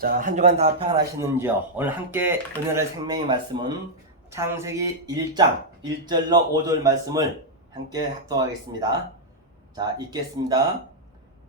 자, 한 주간 다 평안하시는지요? 오늘 함께 은혜를 생명의 말씀은 창세기 1장 1절로 5절 말씀을 함께 합독하겠습니다. 자, 읽겠습니다.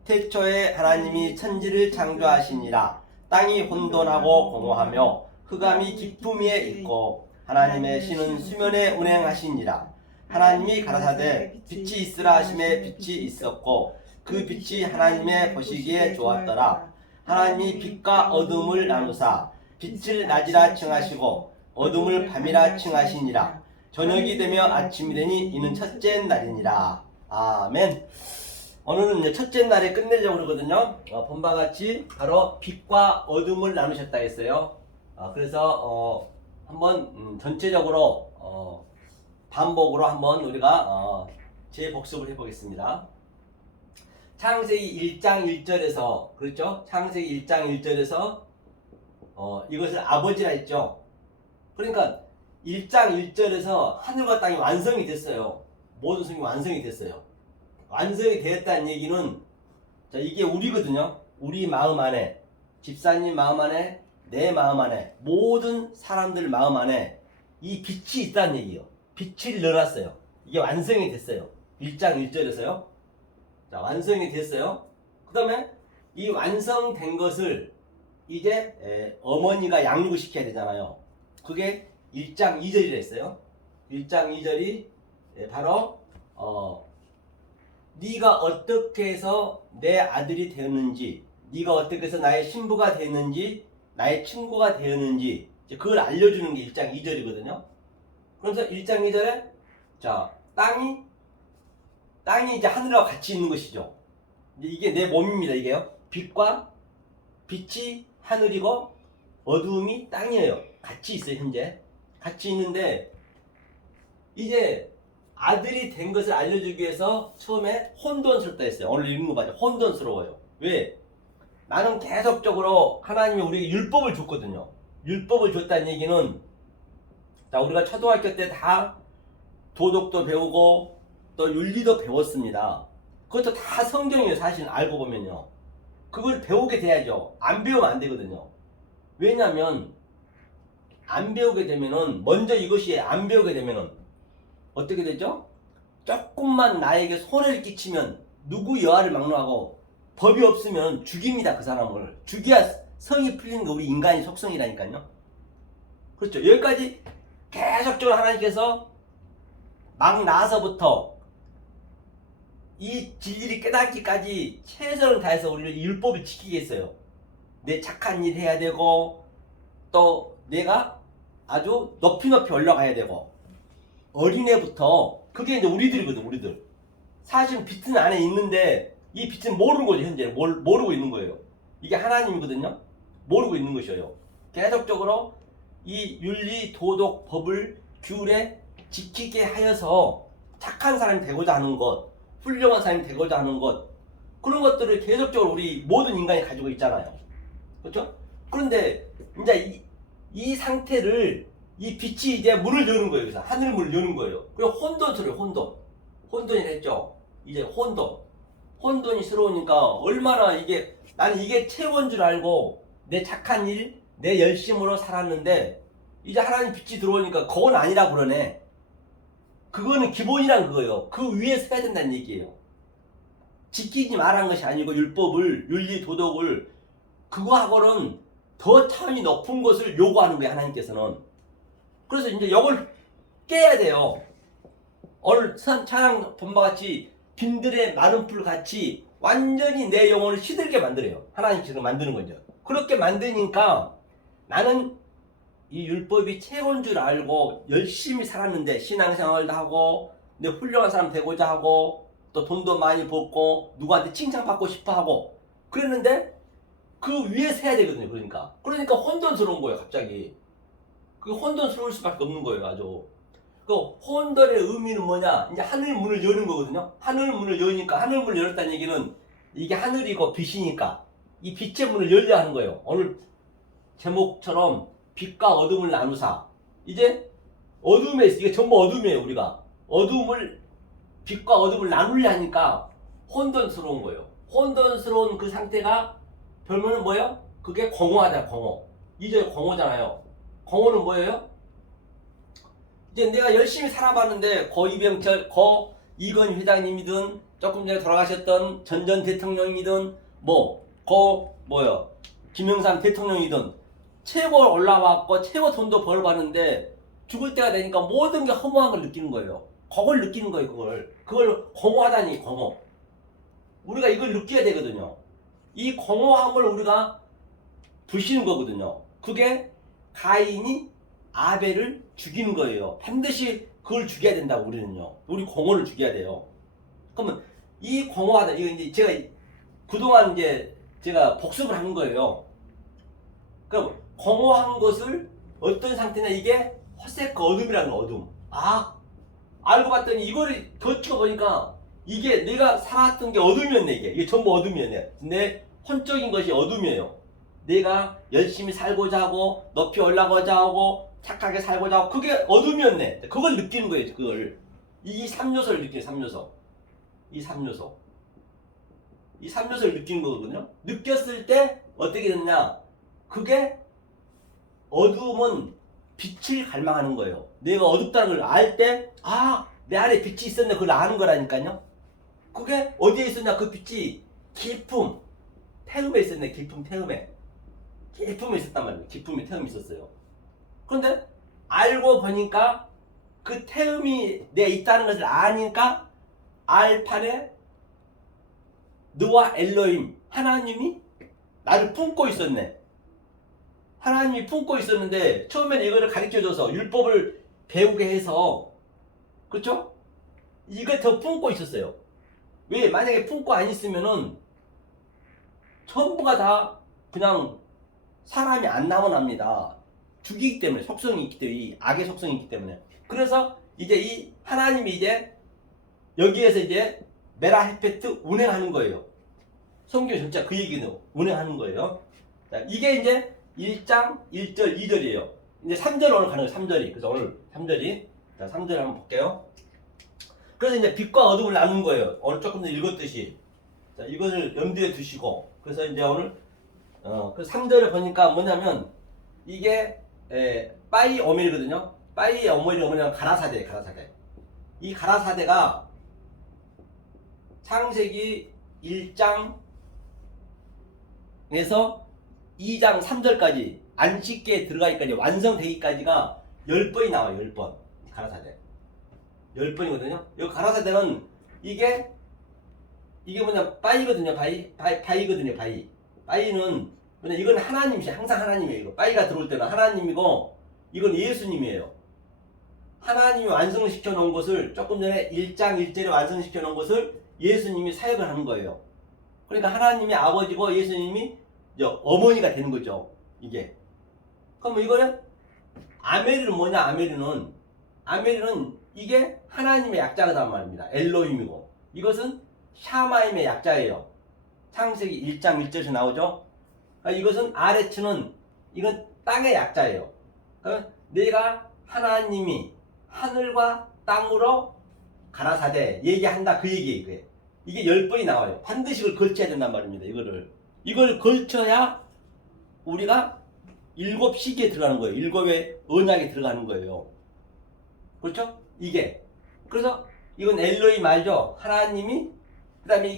태초에 하나님이 천지를 창조하시니라. 땅이 혼돈하고 공허하며 흑암이 깊음 위에 있고 하나님의 신은 수면에 운행하시니라. 하나님이 가라사대 빛이 있으라 하심에 빛이 있었고 그 빛이 하나님의 보시기에 좋았더라. 하나님이 빛과 어둠을 나누사 빛을 낮이라 칭하시고 어둠을 밤이라 칭하시니라. 저녁이 되며 아침이 되니 이는 첫째 날이니라. 아멘. 오늘은 이제 첫째 날에 끝내려고 그러거든요. 본바 같이 바로 빛과 어둠을 나누셨다 했어요. 그래서 한번 전체적으로 반복으로 한번 우리가 재복습을 해보겠습니다. 창세기 1장 1절에서 그렇죠? 창세기 1장 1절에서 이것을 아버지라 했죠. 그러니까 1장 1절에서 하늘과 땅이 완성이 됐어요. 모든 성이 완성이 됐어요. 완성이 되었다는 얘기는 자, 이게 우리거든요. 우리 마음 안에, 집사님 마음 안에, 내 마음 안에, 모든 사람들 마음 안에 이 빛이 있다는 얘기예요. 빛을 넣어놨어요. 이게 완성이 됐어요. 1장 1절에서요. 자, 완성이 됐어요. 그 다음에 이 완성된 것을 이제 어머니가 양육을 시켜야 되잖아요. 그게 1장 2절이라 했어요. 1장 2절이 바로 네가 어떻게 해서 내 아들이 되었는지, 네가 어떻게 해서 나의 신부가 되었는지, 나의 친구가 되었는지 그걸 알려주는 게 1장 2절이거든요. 그래서 1장 2절에 자, 땅이 이제 하늘과 같이 있는 것이죠. 이게 내 몸입니다. 이게요. 빛이 하늘이고 어두움이 땅이에요. 같이 있어요. 현재 같이 있는데 이제 아들이 된 것을 알려주기 위해서 처음에 혼돈스럽다 했어요. 오늘 읽는 거 봐요. 혼돈스러워요. 왜? 나는 계속적으로 하나님이 우리에게 율법을 줬거든요. 율법을 줬다는 얘기는 자, 우리가 초등학교 때 다 도덕도 배우고 또 윤리도 배웠습니다. 그것도 다 성경이에요. 사실 알고 보면요. 그걸 배우게 돼야죠. 안 배우면 안 되거든요. 왜냐하면 안 배우게 되면은 먼저 이것이 안 배우게 되면은 어떻게 되죠? 조금만 나에게 손해를 끼치면 누구 여하를 막론하고 법이 없으면 죽입니다. 그 사람을 죽여야 성이 풀리는 거 우리 인간의 속성이라니까요. 그렇죠. 여기까지 계속적으로 하나님께서 막 나서부터 이 진리를 깨닫기까지 최선을 다해서 우리를 율법을 지키게 했어요. 내 착한 일 해야 되고 또 내가 아주 높이 올라가야 되고 어린애부터 그게 이제 우리들이거든. 우리들 사실은 빛은 안에 있는데 이 빛은 모르는 거죠. 현재 모르고 있는 거예요. 이게 하나님이거든요. 모르고 있는 것이에요. 계속적으로 이 윤리 도덕 법을 규례 지키게 하여서 착한 사람이 되고자 하는 것, 훌륭한 사람이 되고자 하는 것, 그런 것들을 계속적으로 우리 모든 인간이 가지고 있잖아요. 그렇죠? 그런데 이제 이 상태를 이 빛이 이제 문을 여는 거예요. 그래서 하늘 문을 여는 거예요. 그리고 혼돈스러워요. 혼돈이 됐죠. 이제 혼돈이스러우니까 얼마나 이게 나는 이게 최고인 줄 알고 내 착한 일, 내 열심으로 살았는데 이제 하나님 빛이 들어오니까 그건 아니라고 그러네. 그거는 기본이란 그거예요. 그 위에 서야 된다는 얘기예요. 지키지 말한 것이 아니고 율법을, 윤리, 도덕을 그거하고는 더 차원이 높은 것을 요구하는 거예요. 하나님께서는. 그래서 이제 이걸 깨야 돼요. 오늘 찬양 본바같이 빈들의 마른 풀 같이 완전히 내 영혼을 시들게 만들어요. 하나님께서 만드는 거죠. 그렇게 만드니까 나는 이 율법이 최고인 줄 알고 열심히 살았는데 신앙생활도 하고 내 훌륭한 사람 되고자 하고 또 돈도 많이 벌고 누구한테 칭찬받고 싶어 하고 그랬는데 그 위에 서야 되거든요. 그러니까 혼돈스러운 거예요. 갑자기 그 혼돈스러울 수밖에 없는 거예요. 아주 그 혼돈의 의미는 뭐냐? 이제 하늘 문을 여는 거거든요. 하늘 문을 여니까 하늘 문을 열었다는 얘기는 이게 하늘이고 빛이니까 이 빛의 문을 열려 하는 거예요. 오늘 제목처럼 빛과 어둠을 나누사. 이제 어둠에 있어. 이게 전부 어둠이에요. 우리가 빛과 어둠을 나누려 하니까 혼돈스러운 거예요. 혼돈스러운 그 상태가 별명은 뭐예요? 그게 공허하다, 공허. 2절 공허잖아요. 공허는 뭐예요? 이제 내가 열심히 살아봤는데 이병철, 이건희 회장님이든 조금 전에 돌아가셨던 전 대통령이든 김영삼 대통령이든 최고 올라왔고 최고 돈도 벌어봤는데 죽을 때가 되니까 모든 게 허무한 걸 느끼는 거예요. 그걸 느끼는 거예요. 그걸 공허하다니, 공허. 우리가 이걸 느껴야 되거든요. 이 공허함을 우리가 부시는 거거든요. 그게 가인이 아벨을 죽이는 거예요. 반드시 그걸 죽여야 된다고 우리는요. 우리 공허를 죽여야 돼요. 그러면 이 공허하다, 이거 이제 제가 그동안 이제 제가 복습을 한 거예요. 그럼 공허한 것을 어떤 상태냐, 이게 허색 어둠이라는 어둠. 알고 봤더니 이거를 덧치고 보니까 이게 내가 살았던 게 어둠이었네. 이게 전부 어둠이었네. 내 혼적인 것이 어둠이에요. 내가 열심히 살고자 하고 높이 올라가고자 하고 착하게 살고자 하고 그게 어둠이었네. 그걸 느끼는 거예요. 그걸. 이 3요소를 느끼는 3요소. 이 3요소. 이 3요소를 느끼는 거거든요. 느꼈을 때 어떻게 됐냐? 그게 어두움은 빛을 갈망하는 거예요. 내가 어둡다는 걸 알 때, 내 안에 빛이 있었네. 그걸 아는 거라니까요. 그게 어디에 있었냐? 그 빛이 깊음, 태음에 있었네. 깊음, 태음에. 깊음에 있었단 말이에요. 깊음이, 태음이 있었어요. 그런데 알고 보니까 그 태음이 내가 있다는 것을 아니까 알판에 너와 엘로힘, 하나님이 나를 품고 있었네. 하나님이 품고 있었는데 처음에는 이거를 가르쳐줘서 율법을 배우게 해서, 그렇죠? 이걸 더 품고 있었어요. 왜? 만약에 품고 안 있으면은 전부가 다 그냥 사람이 안 남아납니다. 죽이기 때문에, 속성이 있기 때문에, 이 악의 속성이 있기 때문에. 그래서 이제 이 하나님이 이제 여기에서 이제 메라 헤페트 운행하는 거예요. 성경 전체 그 얘기는 운행하는 거예요. 자, 이게 이제 1장 1절 2절이에요. 이제 3절 오늘 가는 거예요. 3절이. 그래서 오늘 3절이. 자, 3절 한번 볼게요. 그래서 이제 빛과 어둠을 나눈 거예요. 오늘 조금 더 읽었듯이. 자, 이것을 염두에 두시고. 그래서 이제 오늘 그 3절을 보니까 뭐냐면 이게 빠이 오멜이거든요. 빠이 오멜이 뭐냐면 가라사대. 이 가라사대가 창세기 1장에서 2장 3절까지 안식기에 들어가기까지 완성되기까지가 10번이 나와요. 10번. 가라사대 10번이거든요. 여기 가라사대는 이게 뭐냐, 빠이거든요. 바이거든요. 빠이는 뭐냐, 이건 하나님이시, 항상 하나님이에요. 이거 빠이가 들어올 때는 하나님이고 이건 예수님이에요. 하나님이 완성시켜 놓은 것을, 조금 전에 1장 1절에 완성시켜 놓은 것을 예수님이 사역을 하는 거예요. 그러니까 하나님이 아버지고 예수님이 어머니가 되는 거죠. 이게. 그럼 이거는 아메리는 뭐냐? 아메리는 이게 하나님의 약자란 말입니다. 엘로힘이고, 이것은 샤마임의 약자예요. 창세기 1장 1절에서 나오죠. 그러니까 이것은 아레츠는, 이건 땅의 약자예요. 그러니까 내가 하나님이 하늘과 땅으로 가라사대 얘기한다, 그 얘기예요. 이게. 이게 10번이 나와요. 반드시 이걸 걸쳐야 된단 말입니다. 이걸 걸쳐야 우리가 7시기에 들어가는 거예요. 7의 언약에 들어가는 거예요. 그렇죠? 이게. 그래서 이건 엘로힘 알죠? 하나님이. 그 다음에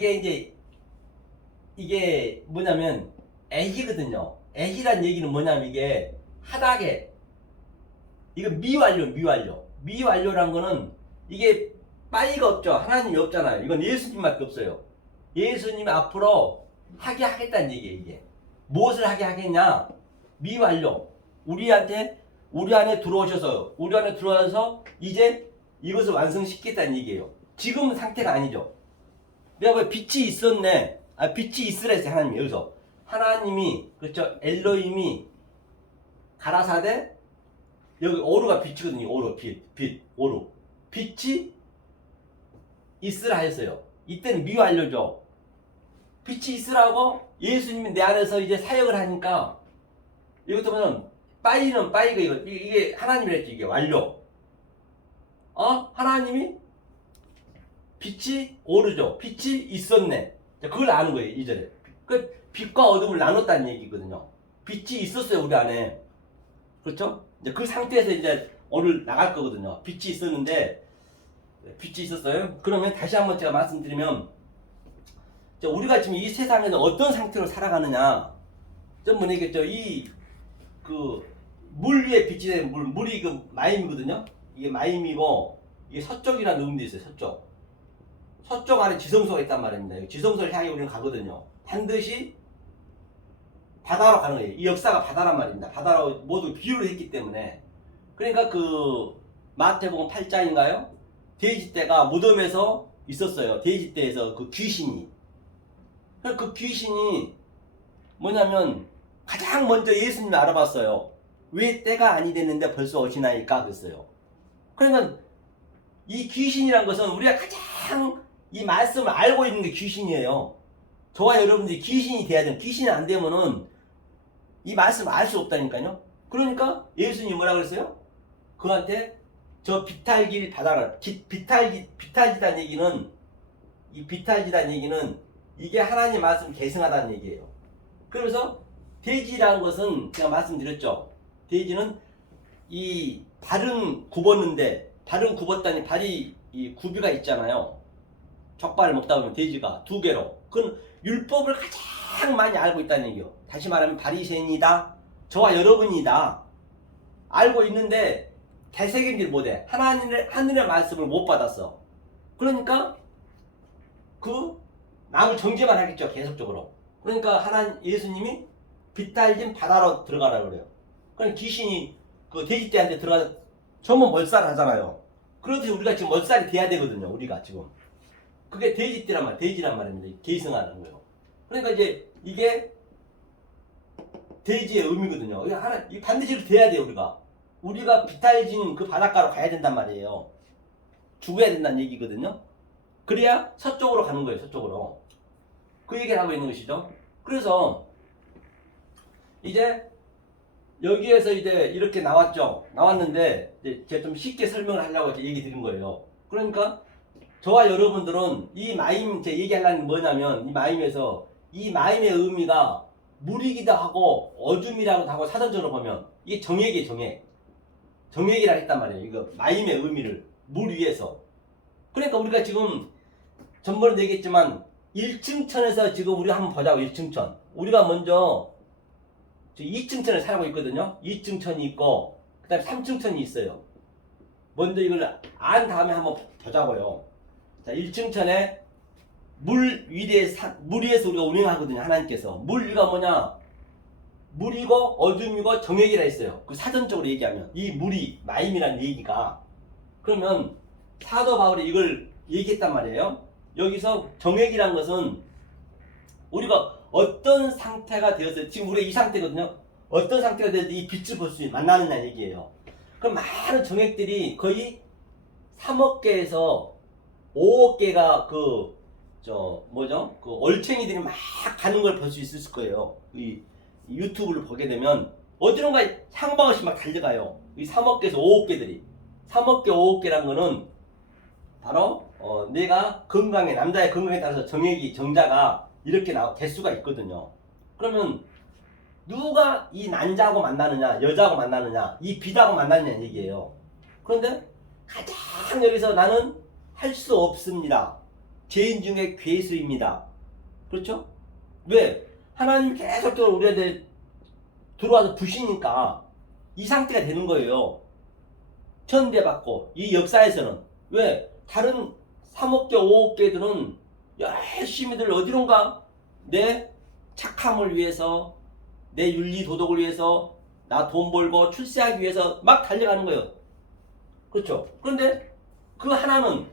이게 뭐냐면 애기거든요. 애기란 얘기는 뭐냐면 이게 하닥에, 이거 미완료란 거는 이게 빠이가 없죠. 하나님이 없잖아요. 이건 예수님밖에 없어요. 예수님이 앞으로 하게 하겠다는 얘기예요. 이게 무엇을 하게 하겠냐? 미완료. 우리 안에 들어오셔서, 우리 안에 들어와서 이제 이것을 완성시키겠다는 얘기예요. 지금 상태가 아니죠. 내가 왜 빛이 있었네. 빛이 있으라 했어요. 하나님이. 여기서 하나님이, 그렇죠, 엘로힘이 가라사대, 여기 오르가 빛이거든요. 오르, 오르. 빛이 있으라 했어요. 이때는 미완료죠. 빛이 있으라고 예수님이 내 안에서 이제 사역을 하니까, 이것도 보면 빠이는 빠이가 이게 하나님이랬지. 이게 완료. 하나님이 빛이 오르죠. 빛이 있었네. 그걸 아는 거예요. 이전에. 그 빛과 어둠을 나눴다는 얘기거든요. 빛이 있었어요 우리 안에. 그렇죠? 이제 그 상태에서 이제 오늘 나갈 거거든요. 빛이 있었는데 빛이 있었어요. 그러면 다시 한번 제가 말씀드리면 우리가 지금 이 세상에는 어떤 상태로 살아가느냐 좀 얘기했죠. 이 그 물 위에 빛이 되는 물이 그 마임이거든요. 이게 마임이고 이게 서쪽이라는 의미도 있어요. 서쪽 안에 지성소가 있단 말입니다. 지성소를 향해 우리는 가거든요. 반드시 바다로 가는 거예요. 이 역사가 바다란 말입니다. 바다로 모두 비유를 했기 때문에. 그러니까 그 마태복음 8장인가요? 돼지떼가 무덤에서 있었어요. 돼지떼에서 그 귀신이. 그 귀신이 뭐냐면 가장 먼저 예수님을 알아봤어요. 왜 때가 아니 됐는데 벌써 오시나이까 그랬어요. 그러면 이 귀신이란 것은 우리가 가장 이 말씀을 알고 있는 게 귀신이에요. 저와 여러분들이 귀신이 돼야 돼요. 귀신이 안 되면은 이 말씀을 알 수 없다니까요. 그러니까 예수님이 뭐라 그랬어요? 그한테 저 비탈길 바다를 비탈지다는 얘기는 이 비탈지다는 얘기는 이게 하나님 말씀 계승하다는 얘기예요. 그래서 돼지라는 것은 제가 말씀드렸죠. 돼지는 이 발은 굽었는데 발은 굽었다니 발이 이 굽이가 있잖아요. 족발을 먹다 보면 돼지가 두 개로 그건 율법을 가장 많이 알고 있다는 얘기예요. 다시 말하면 바리새인이다. 저와 여러분이다. 알고 있는데 되새김질 못해. 하늘의 말씀을 못 받았어. 그러니까 그 남을 정죄만 하겠죠. 계속적으로. 그러니까 예수님이 빛달린 바다로 들어가라 그래요. 그러니까 귀신이 그 돼지떼한테 들어가서 전부 멀살 하잖아요. 그렇듯이 우리가 지금 멀살이 돼야 되거든요. 우리가 지금. 그게 돼지란 말입니다. 계승하는 거예요. 그러니까 이제 이게 돼지의 의미거든요. 이 반드시 돼야 돼요, 우리가. 우리가 비탈진 그 바닷가로 가야 된단 말이에요. 죽어야 된다는 얘기거든요. 그래야 서쪽으로 가는 거예요, 서쪽으로. 그 얘기를 하고 있는 것이죠. 그래서 이제 여기에서 이제 이렇게 나왔는데 이제 제가 좀 쉽게 설명을 하려고 이렇게 얘기 드린 거예요. 그러니까 저와 여러분들은 이 마임, 제 얘기하려는 게 뭐냐면 이 마임에서 이 마임의 의미가 물이기도 하고 어둠이라고도 하고 사전적으로 보면 이게 정액이에요. 정액이라 했단 말이에요. 이거 마임의 의미를 물 위에서. 그러니까 우리가 지금 전번에도 얘기했지만 1층천에서 지금 우리 한번 보자고. 1층천 우리가 먼저 2층천에 살고 있거든요. 2층천이 있고 그 다음에 3층천이 있어요. 먼저 이걸 안 다음에 한번 보자고요. 자, 1층천에 물 위에서 우리가 운행하거든요. 하나님께서. 물 위가 뭐냐? 물이고 어둠이고 정액이라 했어요. 그 사전적으로 얘기하면 이 물이 마임이라는 얘기가. 그러면 사도 바울이 이걸 얘기했단 말이에요. 여기서 정액이란 것은 우리가 어떤 상태가 되었어요. 지금 우리가 이 상태거든요. 어떤 상태가 되어서 이 빛을 볼 수 만나느냐 얘기예요. 그럼 많은 정액들이 거의 3억 개에서 5억 개가 그 올챙이들이 막 가는 걸 볼 수 있을 거예요. 이 유튜브를 보게 되면 어디론가 향방 없이 막 달려가요. 이 3억 개에서 5억 개들이. 3억 개, 5억 개란 거는 바로 내가 건강에, 남자의 건강에 따라서 정자가 이렇게 개수가 있거든요. 그러면 누가 이 난자하고 만나느냐, 여자하고 만나느냐, 이 빛하고 만나느냐 얘기예요. 그런데 가장 여기서 나는 할 수 없습니다. 죄인 중에 괴수입니다. 그렇죠? 왜? 하나님 계속적으로 우리한테 들어와서 부시니까 이 상태가 되는 거예요. 천대받고 이 역사에서는. 왜? 다른 3억 개, 5억 개들은 열심히들 어디론가 내 착함을 위해서, 내 윤리 도덕을 위해서, 나 돈 벌고 출세하기 위해서 막 달려가는 거예요. 그렇죠? 그런데 그 하나는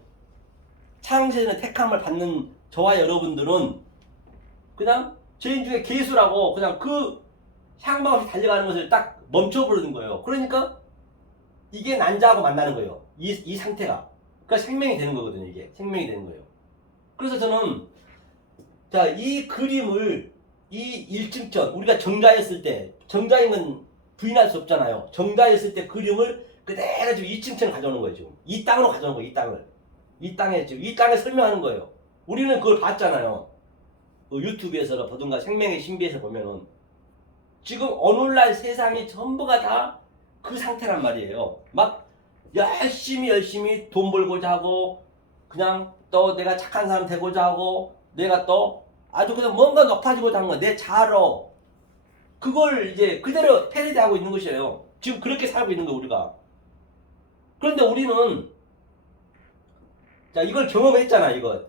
창세전에 택함을 받는 저와 여러분들은 그냥 죄인 중에 괴수라고 그냥 그 향방 없이 달려가는 것을 딱 멈춰버리는 거예요. 그러니까 이게 난자하고 만나는 거예요. 이 상태가. 그러니까 생명이 되는 거거든요. 이게 생명이 되는 거예요. 그래서 저는 자, 이 그림을 이 1층천 우리가 정자였을 때, 정자인 건 부인할 수 없잖아요. 정자였을 때 그림을 그대로 지금 2층천을 가져오는 거예요. 지금 이 땅으로 가져오는 거예요. 이 땅을. 이 땅에 설명하는 거예요. 우리는 그걸 봤잖아요. 그 유튜브에서 보든가 생명의 신비에서 보면은. 지금 오늘날 세상이 전부가 다 그 상태란 말이에요. 막 열심히 돈 벌고자 하고 그냥 또 내가 착한 사람 되고자 하고 내가 또 아주 그냥 뭔가 높아지고자 하는 거 내 자아로 그걸 이제 그대로 패러디하고 있는 것이에요. 지금 그렇게 살고 있는 거 우리가. 그런데 우리는 자 이걸 경험했잖아. 이거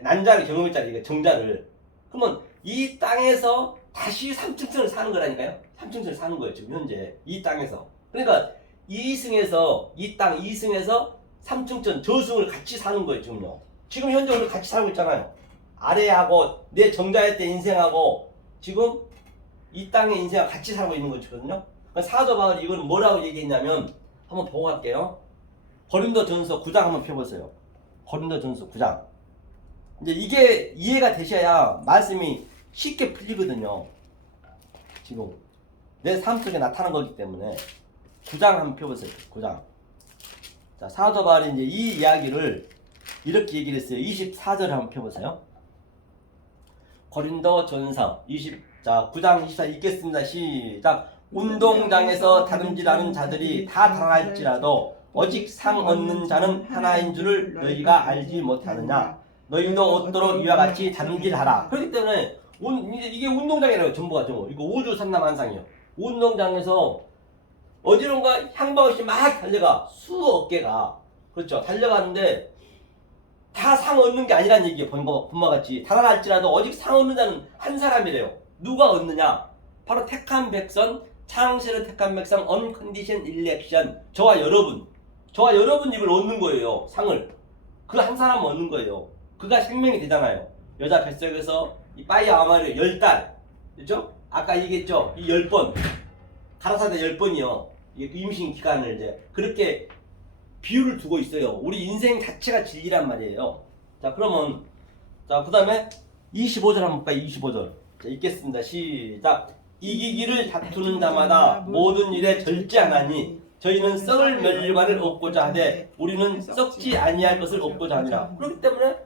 난자를 경험했잖아. 이거 정자를. 그러면 이 땅에서 다시 삼층천을 사는 거라니까요. 삼층천을 사는 거예요. 지금 현재 이 땅에서. 그러니까 이승에서 이 땅 이승에서 삼층천 저승을 같이 사는 거예요. 지금요. 지금 현재 우리 같이 살고 있잖아요. 아래하고 내 정자의 때 인생하고 지금 이 땅의 인생하고 같이 살고 있는 거거든요. 사도바울이 이건 뭐라고 얘기했냐면 한번 보고 갈게요. 고린도전서 9장 한번 펴보세요. 고린도전서 9장. 이제 이게 이해가 되셔야 말씀이 쉽게 풀리거든요. 지금 내 삶 속에 나타난 거기 때문에 9장 한번 펴보세요. 9장. 자, 사도 바울이 이제 이 이야기를 이렇게 얘기를 했어요. 24절 한번 펴보세요. 고린도전서 9장 24 읽겠습니다. 시작. 운동장에서 다름질하는 자들이 다 달아날지라도 오직 상 얻는 자는 하나인 줄을 너희가 알지 못하느냐. 너희도 얻도록 이와 같이 다름질하라. 그렇기 때문에 이게 운동장이라고 전부가 좀 이거 우주 삼라만상이에요. 운동장에서 어디론가 향방 없이 막 달려가 수억 개가 그렇죠 달려가는데 다 상 얻는 게 아니란 얘기예요. 본바 같이 달아날지라도 오직 상 얻는 자는 한 사람이래요. 누가 얻느냐? 바로 택한 백성 창세를 택한 백성 언컨디션 일렉션 저와 여러분 이걸 얻는 거예요. 상을 그 한 사람 얻는 거예요. 그가 생명이 되잖아요. 여자 뱃속에서 이 빠이 아마를 10달 그렇죠? 아까 얘기했죠? 이 10번 가라사대 10번이요. 임신 기간을 이제 그렇게 비율을 두고 있어요. 우리 인생 자체가 진리란 말이에요. 자 그러면 자 그 다음에 25절 한번 볼까요? 25절 자 읽겠습니다. 시작. 이기기를 다투는 자마다 모든 일에 절제하나니 저희는 썩을 멸류관을 얻고자 하되 우리는 썩지 아니할 것을 얻고자 하니라. 그렇기 때문에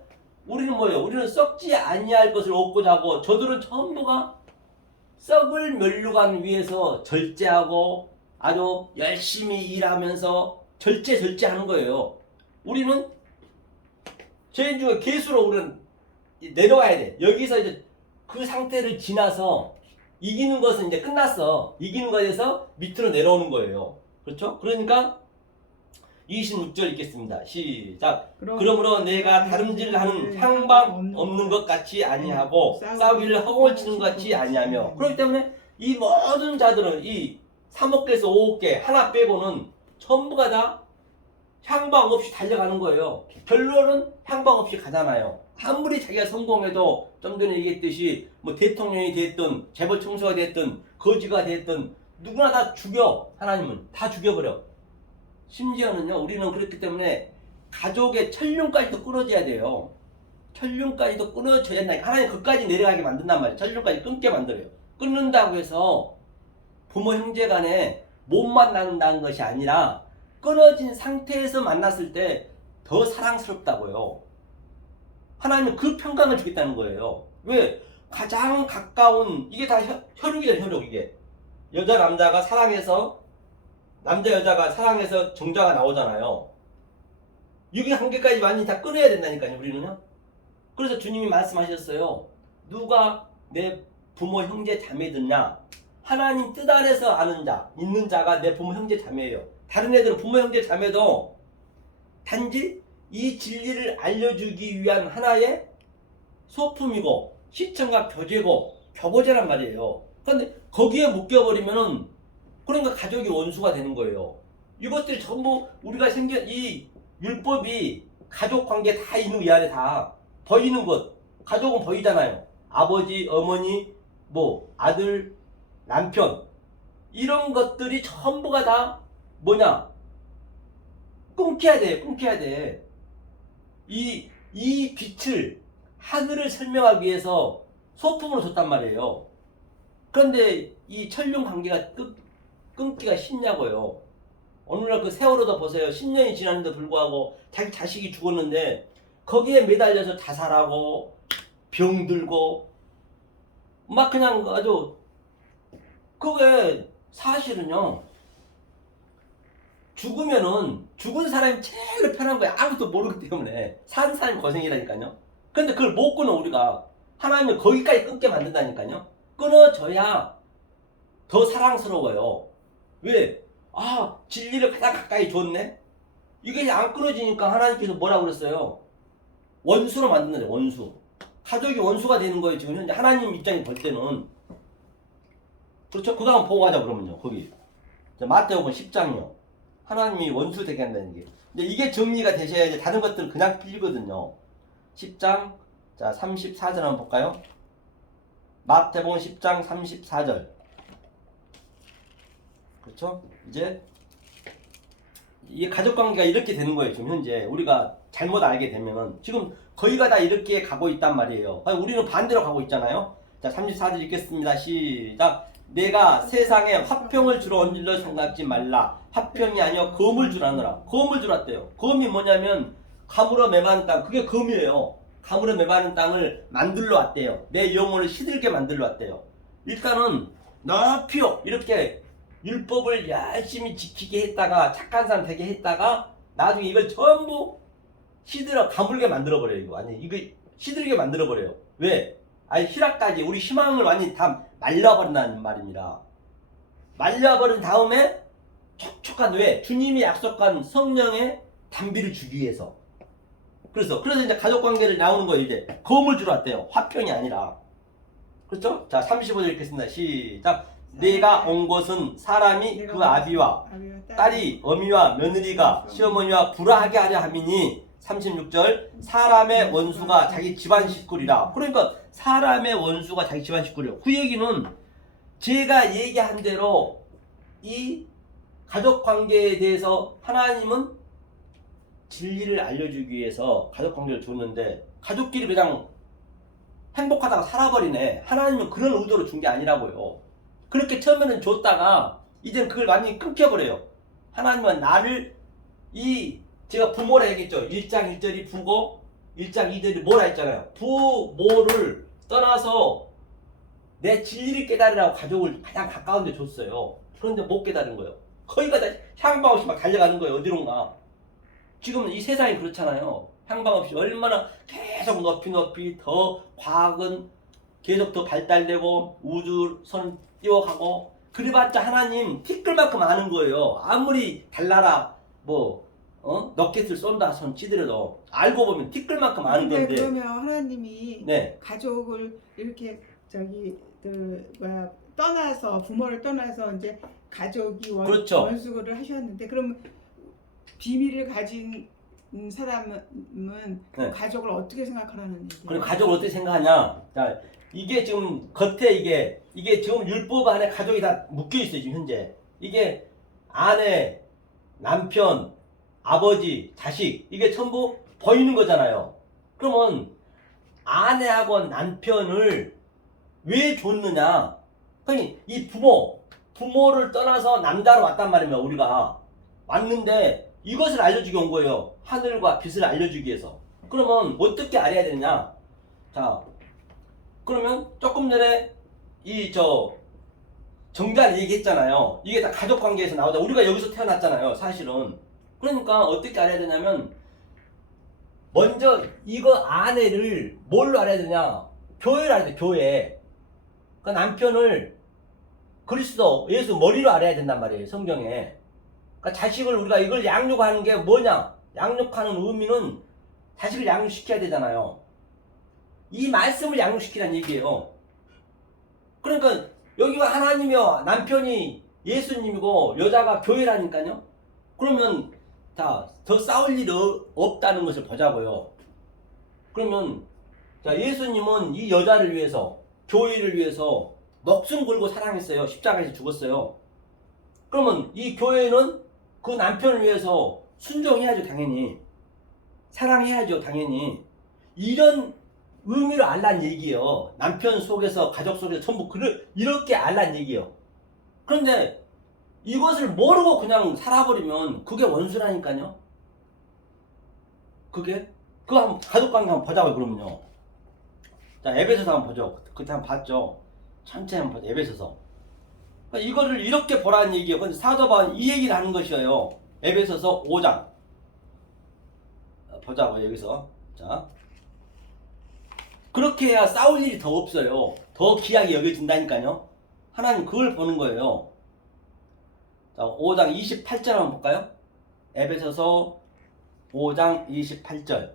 우리는 뭐예요? 우리는 썩지 아니할 것을 얻고자 하고 저들은 전부가 썩을 멸류관 위해서 절제하고 아주 열심히 일하면서 절제하는 거예요. 우리는 죄인 중에 괴수로 우리는 내려와야 돼. 여기서 이제 그 상태를 지나서 이기는 것은 이제 끝났어. 이기는 것에서 밑으로 내려오는 거예요. 그렇죠? 그러니까 26절 읽겠습니다. 시작. 그러므로 내가 다름질하는 향방 없는 것 같이 아니하고 싸우기를 허공을 치는 것 같이 아니하며 그렇기 때문에 이 모든 자들은 이 3억개에서 5억개 하나 빼고는 전부가 다 향방 없이 달려가는 거예요. 결론은 향방 없이 가잖아요. 아무리 자기가 성공해도 좀 전에 얘기했듯이 뭐 대통령이 됐든 재벌 총수가 됐든 거지가 됐든 누구나 다 죽여. 하나님은 다 죽여버려. 심지어는요 우리는 그렇기 때문에 가족의 천륜까지도 끊어져야 돼요. 천륜까지도 끊어져야 된다. 하나님 그까지 내려가게 만든단 말이에요. 천륜까지 끊게 만들어요. 끊는다고 해서 부모 형제 간에 못 만난다는 것이 아니라 끊어진 상태에서 만났을 때 더 사랑스럽다고요. 하나님은 그 평강을 주겠다는 거예요. 왜? 가장 가까운 이게 다 혈육이잖아요. 혈육 이게. 여자 남자가 사랑해서 남자 여자가 사랑해서 정자가 나오잖아요. 육의 한계까지 완전히 다 끊어야 된다니까요. 우리는요. 그래서 주님이 말씀하셨어요. 누가 내 부모 형제 자매들냐? 하나님 뜻 아래서 아는 자, 있는 자가 내 부모 형제 자매예요. 다른 애들은 부모 형제 자매도 단지 이 진리를 알려주기 위한 하나의 소품이고 시청과 교제고 교보제란 말이에요. 그런데 거기에 묶여버리면은 그러니까 가족이 원수가 되는 거예요. 이것들이 전부 우리가 생긴 이 율법이 가족 관계 다 있는 이 안에 다 보이는 것. 가족은 보이잖아요. 아버지, 어머니, 뭐 아들, 남편 이런 것들이 전부가 다 뭐냐? 끊겨야 돼. 끊겨야 돼. 이 빛을 하늘을 설명하기 위해서 소품으로 줬단 말이에요. 그런데 이 천륜 관계가 끊기가 쉽냐고요. 오늘날 그 세월호도 보세요. 10년이 지났는데 불구하고 자기 자식이 죽었는데 거기에 매달려서 자살하고 병들고 막 그냥 아주 그게 사실은요. 죽으면은 죽은 사람이 제일 편한 거야. 아무것도 모르기 때문에. 산 사람이 고생이라니까요. 근데 그걸 못 끊어 우리가. 하나님은 거기까지 끊게 만든다니까요. 끊어져야 더 사랑스러워요. 왜? 아, 진리를 가장 가까이 줬네? 이게 안 끊어지니까 하나님께서 뭐라고 그랬어요? 원수로 만든다, 원수. 가족이 원수가 되는 거예요, 지금 현재. 하나님 입장에 볼 때는. 그렇죠? 그거 한번 보고 가자, 그러면요, 거기. 마태복음 10장이요. 하나님이 원수 되게 한다는 게. 근데 이게 정리가 되셔야지 다른 것들은 그냥 필거든요. 10장, 자, 34절 한번 볼까요? 마태복음 10장 34절. 그렇죠? 이제 이게 가족관계가 이렇게 되는 거예요. 지금 현재 우리가 잘못 알게 되면은 지금 거의가 다 이렇게 가고 있단 말이에요. 아니, 우리는 반대로 가고 있잖아요. 자, 34절 읽겠습니다. 시작. 내가 세상에 화평을 주러 온 줄로 생각지 말라. 화평이 아니여 검을 주라느라. 검을 주랐대요. 검이 뭐냐면 가물어 매마는 땅. 그게 검이에요. 가물어 매마는 땅을 만들러 왔대요. 내 영혼을 시들게 만들러 왔대요. 일단은 높이요 이렇게 율법을 열심히 지키게 했다가 착한 사람 되게 했다가 나중에 이걸 전부 시들어 가물게 만들어버려요. 이거 아니 이거 시들게 만들어버려요. 왜? 아니 희락까지 우리 희망을 완전히 다 말려버린다는 말입니다. 말려버린 다음에 촉촉한 왜? 주님이 약속한 성령의 단비를 주기 위해서. 그래서 이제 가족관계를 나오는 거예요. 이제 검을 주러 왔대요. 화평이 아니라. 그렇죠? 자 35절 읽겠습니다. 시작. 내가 온 것은 사람이 그 아비와 딸이 어미와 며느리가 시어머니와 불화하게 하려 함이니 36절 사람의 원수가 자기 집안 식구리라. 그러니까 사람의 원수가 자기 집안 식구리라. 그 얘기는 제가 얘기한 대로 이 가족관계에 대해서 하나님은 진리를 알려주기 위해서 가족관계를 줬는데 가족끼리 그냥 행복하다가 살아버리네. 하나님은 그런 의도로 준 게 아니라고요. 그렇게 처음에는 줬다가 이제는 그걸 완전히 끊겨버려요. 하나님은 나를 제가 부모라 얘기했죠. 1장 1절이 부고 1장 2절이 모라 했잖아요. 부모를 떠나서 내 진리를 깨달으라고 가족을 가장 가까운 데 줬어요. 그런데 못 깨달은 거예요. 거기가 다 향방 없이 막 달려가는 거예요. 어디론가. 지금 이 세상이 그렇잖아요. 향방 없이 얼마나 계속 높이 더 과학은 계속 더 발달되고 우주선 띄워가고 그래봤자 하나님 티끌만큼 아는 거예요. 아무리 달나라 너켓을 쏜다 손 치더라도 알고 보면 티끌만큼 아는 건데. 그러면 하나님이 네. 가족을 이렇게 떠나서 부모를 떠나서 이제 가족이 그렇죠. 원수를 하셨는데 그럼 비밀을 가진 사람은 그 가족을 어떻게 생각하라는 얘기예요? 그럼 가족을 어떻게 생각하냐? 자, 이게 지금 겉에 이게 지금 율법 안에 가족이 다 묶여 있어요. 지금 현재 이게 아내, 남편, 아버지, 자식 이게 전부 보이는 거잖아요. 그러면 아내하고 남편을 왜 줬느냐? 그러니 이 부모를 떠나서 남자로 왔단 말입니다. 우리가 왔는데 이것을 알려주기 온 거예요. 하늘과 빛을 알려주기 위해서. 그러면 어떻게 알아야 되느냐? 자, 그러면 조금 전에 정자를 얘기했잖아요. 이게 다 가족 관계에서 나오자. 우리가 여기서 태어났잖아요. 사실은. 그러니까 어떻게 알아야 되냐면 먼저 이거 아내를 뭘로 알아야 되냐? 교회를 알아야 돼. 교회. 그 남편을 그리스도 예수 머리로 알아야 된단 말이에요. 성경에. 그러니까 자식을 우리가 이걸 양육하는 게 뭐냐? 양육하는 의미는 자식을 양육시켜야 되잖아요. 이 말씀을 양육시키라는 얘기예요. 그러니까 여기가 하나님이요 남편이 예수님이고 여자가 교회라니까요. 그러면 더 싸울 일 없다는 것을 보자고요. 그러면 예수님은 이 여자를 위해서 교회를 위해서 목숨 걸고 사랑했어요. 십자가에서 죽었어요. 그러면 이 교회는 그 남편을 위해서 순종해야죠. 당연히. 사랑해야죠. 당연히. 이런 의미로 알란 얘기예요. 남편 속에서 가족 속에서 전부 이렇게 알란 얘기예요. 그런데 이것을 모르고 그냥 살아버리면 그게 원수라니까요. 그거 한번 가족관계 한번 보자고요. 그러면요. 자, 에베소서 한번 보죠. 그때 한번 봤죠. 천천히 한번 보죠. 에베소서. 그러니까 이거를 이렇게 보라는 얘기예요. 근데 사도 바울은 이 얘기를 하는 것이에요. 에베소서 5장. 보자고 여기서. 자. 그렇게 해야 싸울 일이 더 없어요. 더 귀하게 여겨진다니까요. 하나님 그걸 보는 거예요. 자, 5장 28절 한번 볼까요? 에베소서 5장 28절.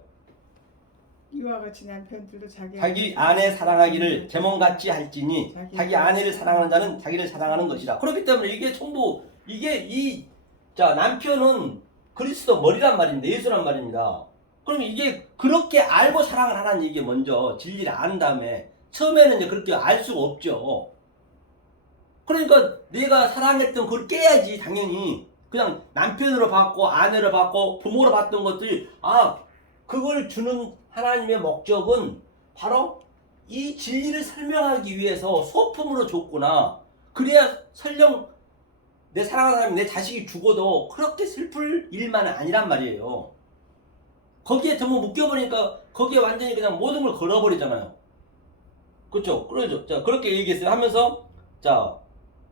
이와 같이 남편들도 자기 아내 사랑하기를 제 몸같이 할지니 자기 아내를 사랑하는 자는 자기를 사랑하는 것이라. 그렇기 때문에 이게 전부 이게 자, 남편은 그리스도 머리란 말입니다. 예수란 말입니다. 그럼 이게 그렇게 알고 사랑을 하라는 얘기 먼저 진리를 안 다음에 처음에는 이제 그렇게 알 수가 없죠. 그러니까 내가 사랑했던 그걸 깨야지 당연히. 그냥 남편으로 받고 아내로 받고 부모로 받던 것들이 그걸 주는 하나님의 목적은 바로 이 진리를 설명하기 위해서 소품으로 줬구나. 그래야 설령 내 사랑하는 사람이 내 자식이 죽어도 그렇게 슬플 일만은 아니란 말이에요. 거기에 너무 묶여버리니까 거기에 완전히 그냥 모든 걸 걸어버리잖아요. 그렇죠? 그러죠. 자, 그렇게 얘기했어요. 하면서 자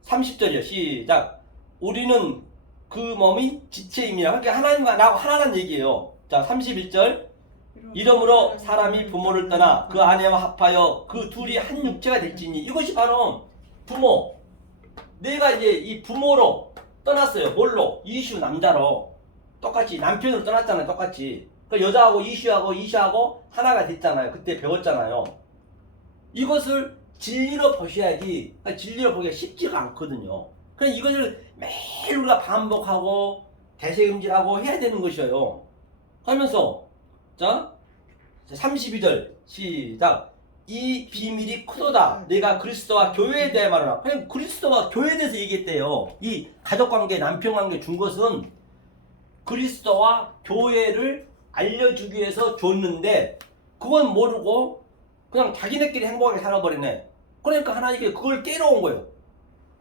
30절이요. 시작. 우리는 그 몸이 지체의 힘이라. 그러니까 하나님과 나하고 하나라는 얘기예요. 자 31절. 이러므로 사람이 부모를 떠나 그 아내와 합하여 그 둘이 한 육체가 될지니. 이것이 바로 부모. 내가 이제 이 부모로 떠났어요. 뭘로? 이슈 남자로. 똑같이 남편으로 떠났잖아요. 똑같이. 그러니까 여자하고 이슈하고 하나가 됐잖아요. 그때 배웠잖아요. 이것을 진리로 보셔야지. 그러니까 진리로 보기가 쉽지가 않거든요. 그래서 이것을 매일 우리가 반복하고 대세금질하고 해야 되는 것이에요. 하면서 자 32절 시작. 이 비밀이 크도다. 내가 그리스도와 교회에 대해 말하라. 그냥 그리스도와 교회에 대해서 얘기했대요. 이 가족관계 남편관계 준 것은 그리스도와 교회를 알려주기 위해서 줬는데 그건 모르고 그냥 자기네끼리 행복하게 살아버리네. 그러니까 하나님께 그걸 깨러 온 거예요.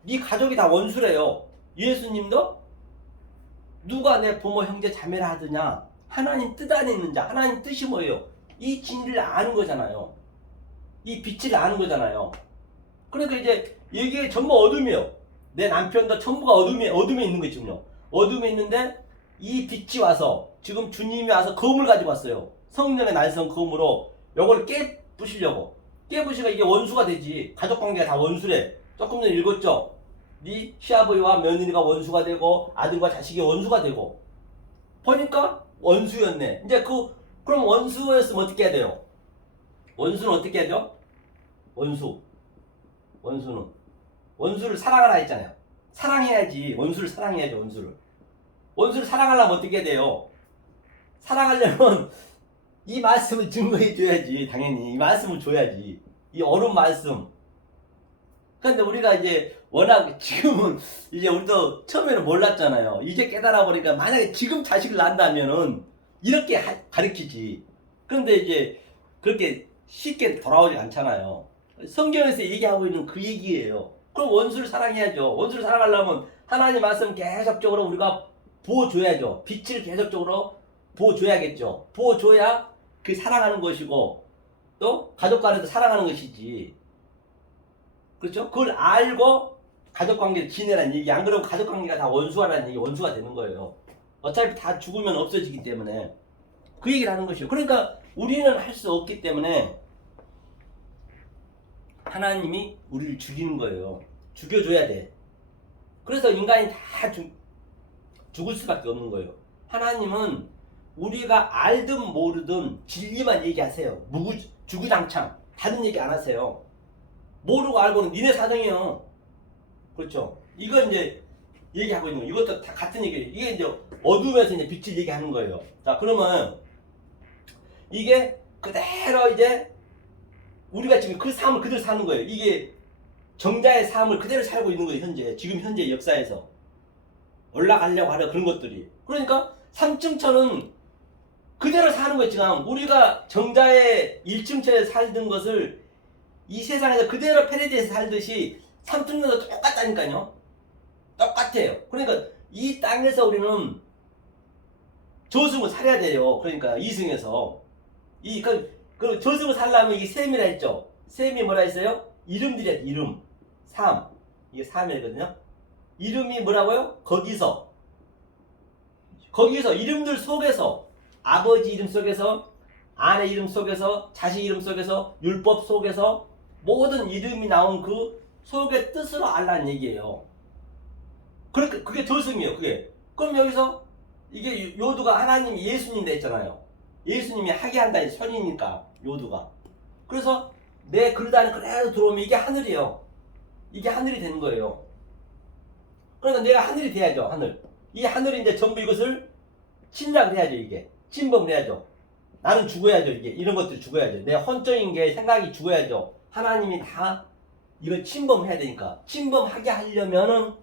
네 가족이 다 원수래요. 예수님도 누가 내 부모 형제 자매라 하더냐. 하나님 뜻 안에 있는 자. 하나님 뜻이 뭐예요? 이 진리를 아는 거잖아요. 이 빛을 아는 거잖아요. 그러니까 이제 이게 전부 어둠이에요. 내 남편도 전부가 어둠에 있는 거지요. 어둠에 있는데 이 빛이 와서 지금 주님이 와서 검을 가지고 왔어요. 성령의 날선 검으로 요걸 깨부시려고. 깨부시가 이게 원수가 되지. 가족관계가 다 원수래. 조금 전에 읽었죠. 네 시아버지와 며느리가 원수가 되고 아들과 자식이 원수가 되고. 보니까 원수였네. 이제 그럼 원수였으면 어떻게 해야 돼요? 원수는 어떻게 해야 돼요? 원수를 사랑하라 했잖아요. 사랑해야지. 원수를 사랑해야지. 원수를 사랑하려면 어떻게 해야 돼요? 사랑하려면 이 말씀을 증거해 줘야지. 당연히 이 말씀을 줘야지. 이 어른 말씀. 그런데 우리가 이제 워낙 지금은 이제 우리도 처음에는 몰랐잖아요. 이제 깨달아 보니까 만약에 지금 자식을 낳는다면은 이렇게 가르치지. 그런데 이제 그렇게 쉽게 돌아오지 않잖아요. 성경에서 얘기하고 있는 그 얘기예요. 그럼 원수를 사랑해야죠. 원수를 사랑하려면 하나님 말씀 계속적으로 우리가 부어줘야죠. 빛을 계속적으로 부어줘야겠죠. 부어줘야 그 사랑하는 것이고 또 가족 간에도 사랑하는 것이지. 그렇죠? 그걸 알고 가족관계를 지내라는 얘기. 안 그러면 가족관계가 다 원수하라는 얘기. 원수가 되는 거예요. 어차피 다 죽으면 없어지기 때문에 그 얘기를 하는 것이에요. 그러니까 우리는 할 수 없기 때문에 하나님이 우리를 죽이는 거예요. 죽여줘야 돼. 그래서 인간이 다 죽을 수밖에 없는 거예요. 하나님은 우리가 알든 모르든 진리만 얘기하세요. 주구장창 다른 얘기 안 하세요. 모르고 알고는 니네 사정이에요. 그렇죠? 이거 이제 얘기하고 있는 거예요. 이것도 다 같은 얘기예요. 이게 이제 어둠에서 이제 빛을 얘기하는 거예요. 자, 그러면 이게 그대로 이제 우리가 지금 그 삶을 그대로 사는 거예요. 이게 정자의 삶을 그대로 살고 있는 거예요. 지금 현재 역사에서 올라가려고 하는 그런 것들이. 그러니까 3층천은 그대로 사는 거예요. 지금 우리가 정자의 1층천에 살던 것을 이 세상에서 그대로 패러디에서 살듯이 3층천도 똑같다니까요. 똑같아요. 그러니까 이 땅에서 우리는 저승을 살아야 돼요. 그러니까 이승에서 그 저승을 살려면 이게 셈이라 했죠. 셈이 뭐라 했어요? 이름들이야. 이름. 삶. 이게 3회거든요. 이름이 뭐라고요? 거기서 이름들 속에서 아버지 이름 속에서 아내 이름 속에서 자식 이름 속에서 율법 속에서 모든 이름이 나온 그 속의 뜻으로 알라는 얘기예요. 그렇게 그게 결승이에요. 그게. 그럼 여기서 이게 요두가 하나님이 예수님 됐잖아요. 예수님이 하게 한다 선이니까 요두가. 그래서 내 그릇 안에 그래도 들어오면 이게 하늘이에요. 이게 하늘이 되는 거예요. 그러니까 내가 하늘이 돼야죠. 하늘. 이 하늘이 이제 전부 이것을 침략을 해야죠. 이게 침범을 해야죠. 나는 죽어야죠. 이게 이런 것들이 죽어야죠. 내 혼적인 게 생각이 죽어야죠. 하나님이 다 이걸 침범해야 되니까. 침범하게 하려면은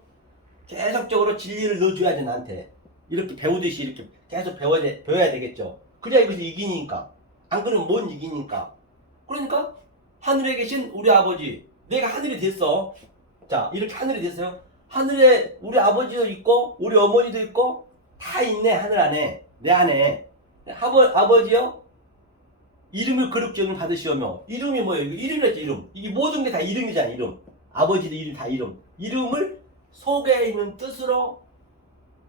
계속적으로 진리를 넣어줘야죠. 나한테 이렇게 배우듯이 이렇게 계속 배워야 되겠죠. 그래야 이것을 이기니까. 안 그러면 못 이기니까. 그러니까 하늘에 계신 우리 아버지, 내가 하늘이 됐어. 자, 이렇게 하늘이 됐어요. 하늘에 우리 아버지도 있고 우리 어머니도 있고 다 있네. 하늘 안에, 내 안에. 아버지요, 이름을 거룩히 여김 받으시오며. 이름이 뭐예요? 이름이었지. 이름. 이게 모든 게 다 이름이잖아. 이름. 아버지도 이름, 다 이름. 이름을 속에 있는 뜻으로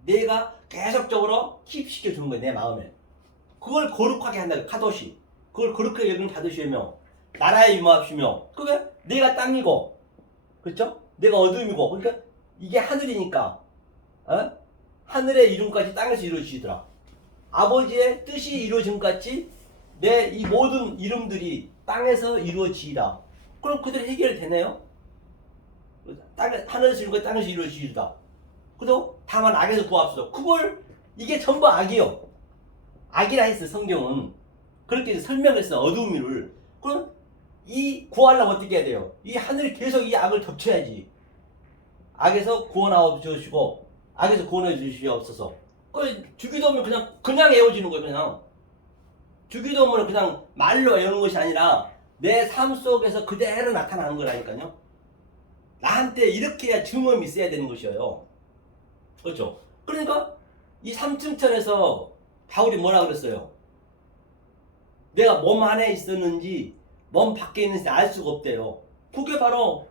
내가 계속적으로 킵시켜 주는 거예요. 내 마음에. 그걸 거룩하게 한다. 카도시. 그걸 거룩하게 여김 받으시오며 나라에 임하옵시며. 그게 내가 땅이고, 그렇죠? 내가 어둠이고. 그러니까 이게 하늘이니까, 하늘의 이름까지 땅에서 이루어지더라. 아버지의 뜻이 이루어진 것 같이 내 이 모든 이름들이 땅에서 이루어지리라. 그럼 그대로 해결되네요. 하늘에서 이룬 것 땅에서 이루어지리라. 그래도 다만 악에서 구하옵소서. 그걸 이게 전부 악이요. 악이라 했어. 성경은 그렇게 설명했어. 어둠을. 그럼 이 구하려면 어떻게 해야 돼요? 이 하늘이 계속 이 악을 덮쳐야지. 악에서 구원하옵 주시고 악에서 구원해 주시옵소서. 주기도문 그냥 외워지는 거예요. 그냥 주기도문은 그냥 말로 외우는 것이 아니라 내 삶 속에서 그대로 나타나는 거라니까요. 나한테 이렇게 해야 증언이 있어야 되는 것이에요. 그렇죠? 그러니까 이 삼층천에서 바울이 뭐라 그랬어요? 내가 몸 안에 있었는지 몸 밖에 있는지 알 수가 없대요. 그게 바로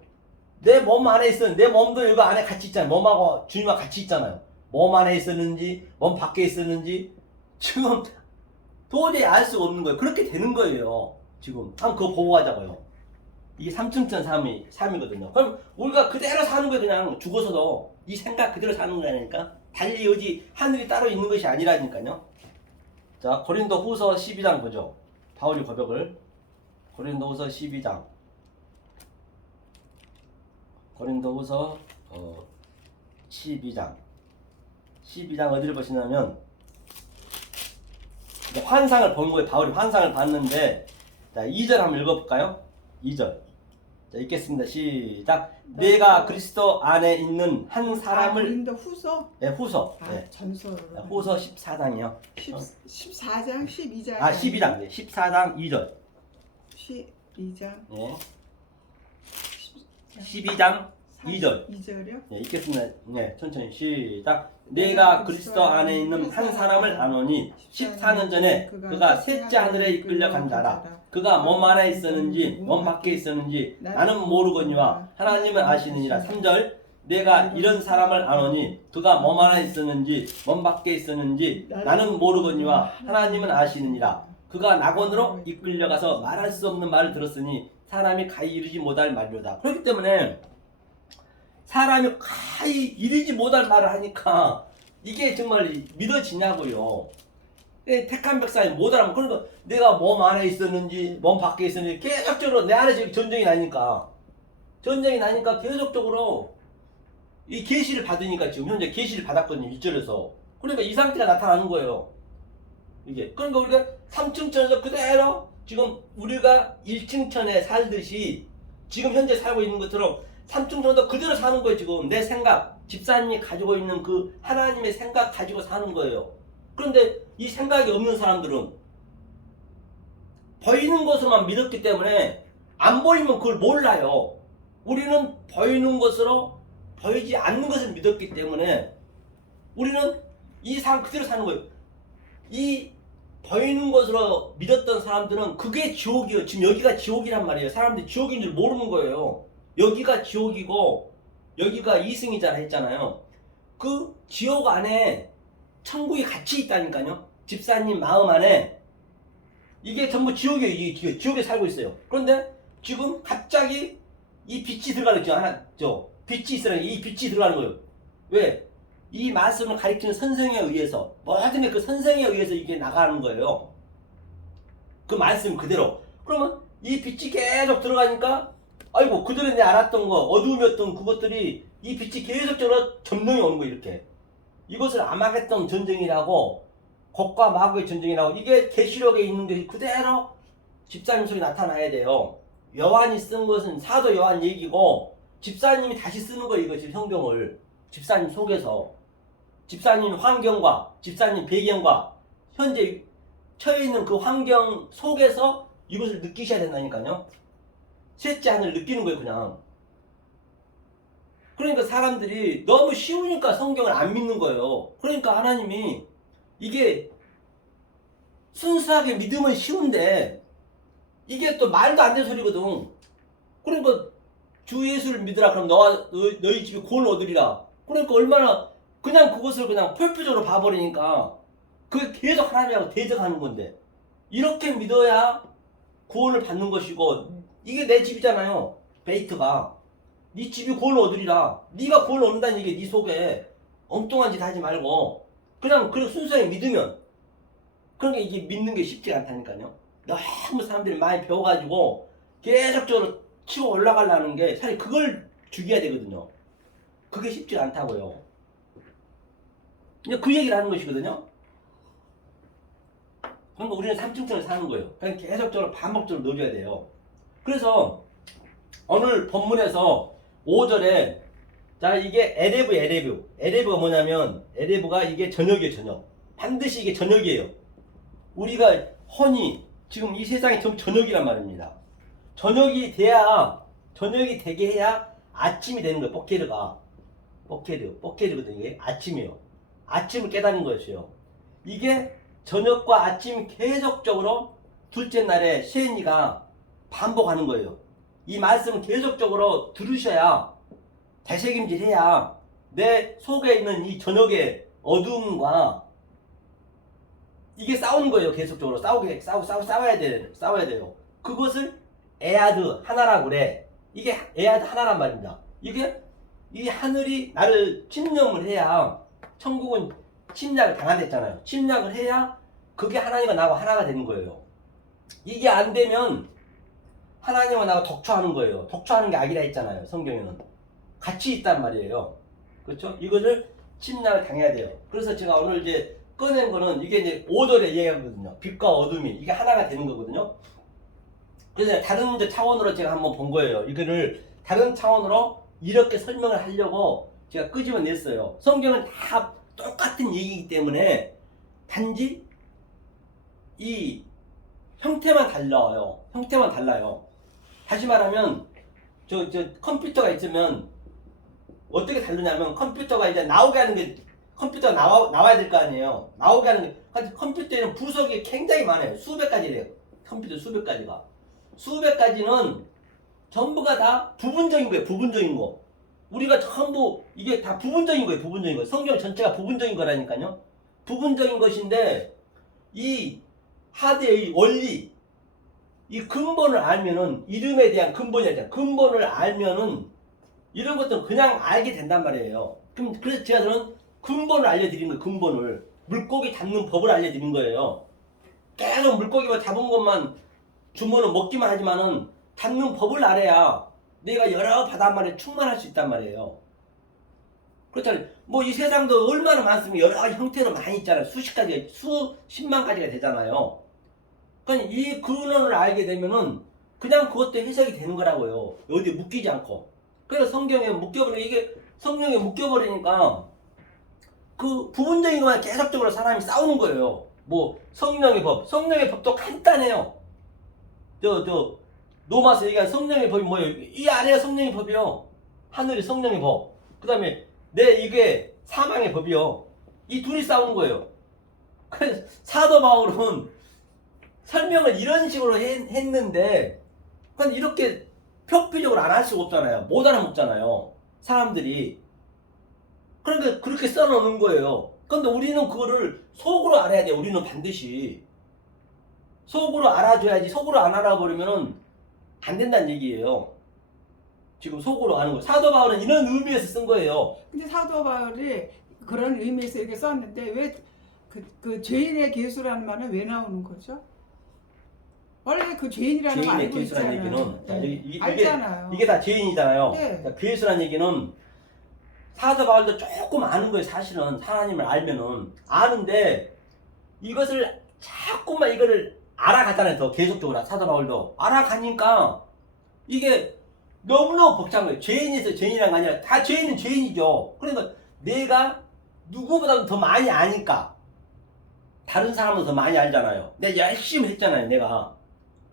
내 몸 안에 있었는데, 내 몸도 여기 안에 같이 있잖아요. 몸하고 주님하고 같이 있잖아요. 몸 안에 있었는지 몸 밖에 있었는지 지금 도저히 알 수가 없는 거예요. 그렇게 되는 거예요. 지금 한번 그거 보고 가자고요. 이게 삼층천 삶이거든요. 그럼 우리가 그대로 사는 거예요. 그냥 죽어서도 이 생각 그대로 사는 거라니까. 달리 여기 하늘이 따로 있는 것이 아니라니까요. 자, 고린도 후서 12장 보죠. 바울이 고백을. 고린도 후서 12장. 고린도 후서 12장. 12장 어디를 보시냐면 환상을 본 거예요. 바울이 환상을 봤는데, 자, 2절 한번 읽어볼까요? 2절. 자, 읽겠습니다. 시작. 내가 그리스도 안에 있는 한 사람을. 고린도 후서? 네, 후서. 네. 전서로. 후서 14장이요. 14장, 12장. 12장. 네, 14장 2절. 12장. 네. 12장 2절. 2절이요? 네, 읽겠습니다. 네, 천천히 시작. 내가 그리스도 안에 있는 한 사람을 아노니 14년 전에 그가 셋째 하늘에 이끌려 간 자라. 그가 몸 안에 있었는지 몸 밖에 있었는지 나는 모르거니와 하나님은 아시느니라. 3절. 내가 이런 사람을 아노니 그가 몸 안에 있었는지 몸 밖에 있었는지 나는 모르거니와 하나님은 아시느니라. 그가 낙원으로 이끌려가서 말할 수 없는 말을 들었으니 사람이 가히 이르지 못할 말이로다. 그렇기 때문에 사람이 가히 이르지 못할 말을 하니까 이게 정말 믿어지냐고요. 택한 백성이 못 알아면, 그러니까 내가 몸 안에 있었는지 몸 밖에 있었는지 계속적으로 내 안에서 전쟁이 나니까 계속적으로 이 계시를 받으니까 지금 현재 계시를 받았거든요. 1절에서. 그러니까 이 상태가 나타나는 거예요. 이게. 그러니까 우리가 3층천에서 그대로 지금 우리가 1층천에 살듯이 지금 현재 살고 있는 것처럼 3층천도 그대로 사는 거예요. 지금 내 생각, 집사님이 가지고 있는 그 하나님의 생각 가지고 사는 거예요. 그런데 이 생각이 없는 사람들은 보이는 것으로만 믿었기 때문에 안 보이면 그걸 몰라요. 우리는 보이는 것으로 보이지 않는 것을 믿었기 때문에 우리는 이 삶 그대로 사는 거예요. 이 보이는 것으로 믿었던 사람들은 그게 지옥이에요. 지금 여기가 지옥이란 말이에요. 사람들이 지옥인 줄 모르는 거예요. 여기가 지옥이고 여기가 이승이잖아 했잖아요. 그 지옥 안에 천국이 같이 있다니까요. 집사님 마음 안에 이게 전부 지옥이에요. 이 지옥에 살고 있어요. 그런데 지금 갑자기 이 빛이 들어가는 거죠. 하나 빛이 있으라는 이 빛이 들어가는 거예요. 왜? 이 말씀을 가리키는 선생에 의해서 모든 게 그 선생에 의해서 이게 나가는 거예요. 그 말씀 그대로. 그러면 이 빛이 계속 들어가니까 아이고 그들은 내 알았던 거 어두움이었던 그것들이 이 빛이 계속적으로 점령이 오는 거예요. 이렇게. 이것을 아마겟돈 전쟁이라고 곡과 마곡의 전쟁이라고 이게 계시록에 있는 게 그대로 집사님 속에 나타나야 돼요. 요한이 쓴 것은 사도 요한 얘기고 집사님이 다시 쓰는 거예요. 이거 지금 성경을 집사님 속에서 집사님 환경과 집사님 배경과 현재 처해 있는 그 환경 속에서 이것을 느끼셔야 된다니까요. 셋째 하늘 느끼는 거예요. 그냥. 그러니까 사람들이 너무 쉬우니까 성경을 안 믿는 거예요. 그러니까 하나님이 이게 순수하게 믿으면 쉬운데 이게 또 말도 안 되는 소리거든. 그러니까 주 예수를 믿으라 그럼 너희 집이 구원을 얻으리라. 그러니까 얼마나 그냥 그것을 그냥 표표적으로 봐버리니까 그게 계속 하나님하고 대적하는 건데 이렇게 믿어야 구원을 받는 것이고 이게 내 집이잖아요. 베이트가 네 집이 구원을 얻으리라. 네가 구원을 얻는다는 얘기 네 속에 엉뚱한 짓 하지 말고 그냥 순수하게 믿으면 그러니까 이게 믿는 게 쉽지가 않다니까요. 너무 사람들이 많이 배워가지고 계속적으로 치고 올라가려는 게 사실 그걸 죽여야 되거든요. 그게 쉽지 않다고요. 그 얘기를 하는 것이거든요. 그러니까 우리는 삼층천을 사는 거예요. 그냥 계속적으로 반복적으로 넣어줘야 돼요. 그래서 오늘 본문에서 5절에 자 이게 에레브가 뭐냐면 에레브가 이게 저녁이에요. 저녁. 반드시 이게 저녁이에요. 우리가 혼이 지금 이 세상이 전부 저녁이란 말입니다. 저녁이 되게 해야 아침이 되는 거예요. 뽀케르거든요. 이게 아침이에요. 아침을 깨닫는 것이요. 이게 저녁과 아침 계속적으로 둘째 날에 셰니가 반복하는 거예요. 이 말씀을 계속적으로 들으셔야 되새김질해야 내 속에 있는 이 저녁의 어둠과 이게 싸우는 거예요. 계속적으로 싸워야 돼요. 그것을 에아드 하나라고 그래. 이게 에아드 하나란 말입니다. 이게 이 하늘이 나를 침략을 해야 천국은 침략을 당한댔잖아요. 침략을 해야 그게 하나님과 나하고 하나가 되는 거예요. 이게 안 되면 하나님과 나하고 독초하는 거예요. 독초하는 게 악이라 했잖아요. 성경에는 같이 있단 말이에요. 그렇죠? 이거를 침략을 당해야 돼요. 그래서 제가 오늘 이제 꺼낸 거는 이게 이제 5절에 얘기하거든요. 빛과 어둠이 이게 하나가 되는 거거든요. 그래서 다른 이제 차원으로 제가 한번 본 거예요. 이거를 다른 차원으로 이렇게 설명을 하려고 제가 끄집어냈어요. 성경은 다 똑같은 얘기이기 때문에 단지 이 형태만 달라요. 다시 말하면 저 컴퓨터가 있으면 어떻게 다르냐면 컴퓨터가 이제 나오게 하는 게 컴퓨터가 나와야 될 거 아니에요. 나오게 하는 게 컴퓨터에는 부속이 굉장히 많아요. 수백 가지래요. 컴퓨터 수백 가지가. 수백 가지는 전부가 다 부분적인 거예요. 부분적인 거. 우리가 전부 이게 다 부분적인 거예요. 부분적인 거. 성경 전체가 부분적인 거라니까요. 부분적인 것인데 이 하드의 원리 이 근본을 알면은 이름에 대한 근본이 아니라 근본을 알면은 이런 것들은 그냥 알게 된단 말이에요. 그래서 제가 저는 근본을 알려드린 거예요. 근본을. 물고기 잡는 법을 알려드린 거예요. 계속 물고기만 잡은 것만 주면은 먹기만 하지만은 잡는 법을 알아야 내가 여러 바닷말에 충만할 수 있단 말이에요. 그렇잖아요. 뭐 이 세상도 얼마나 많습니까? 여러 가지 형태로 많이 있잖아요. 수십 가지, 수십만 가지가 되잖아요. 그러니까 이 근원을 알게 되면은 그냥 그것도 해석이 되는 거라고요. 어디 묶이지 않고. 그래서 성경에 이게 성경에 묶여버리니까 그 부분적인 것만 계속적으로 사람이 싸우는 거예요. 뭐 성령의 법도 간단해요. 로마서 얘기한 성령의 법이 뭐예요? 이 아래가 성령의 법이요. 하늘이 성령의 법. 그 다음에 이게 사망의 법이요. 이 둘이 싸우는 거예요. 그래서 사도 바울은 설명을 이런 식으로 했는데 그건 이렇게 표피적으로 안 할 수가 없잖아요. 못 알아먹잖아요. 사람들이. 그러니까 그렇게 써놓는 거예요. 근데 우리는 그거를 속으로 알아야 돼요. 우리는 반드시 속으로 알아줘야지. 속으로 안 알아버리면은 안 된다는 얘기예요. 지금 속으로 아는 거. 사도 바울은 이런 의미에서 쓴 거예요. 근데 사도 바울이 그런 의미에서 이렇게 썼는데 왜 그 죄인의 계수라는 말은 왜 나오는 거죠? 원래 그 죄인이라는 거 죄인의 알고 계수라는 있잖아요. 얘기는 자, 네. 이게, 알잖아요. 이게 다 죄인이잖아요. 네. 자, 괴수라는 얘기는 사도 바울도 조금 아는 거예요. 사실은 하나님을 알면은 아는데 이것을 자꾸만 이거를 알아가잖아요. 더 계속적으로 사도 바울도 알아가니까 이게 너무너무 복잡한 거예요. 죄인에서 죄인이란 게 아니라 다 죄인은 죄인이죠. 그러니까 내가 누구보다도 더 많이 아니까 다른 사람은 더 많이 알잖아요. 내가 열심히 했잖아요. 내가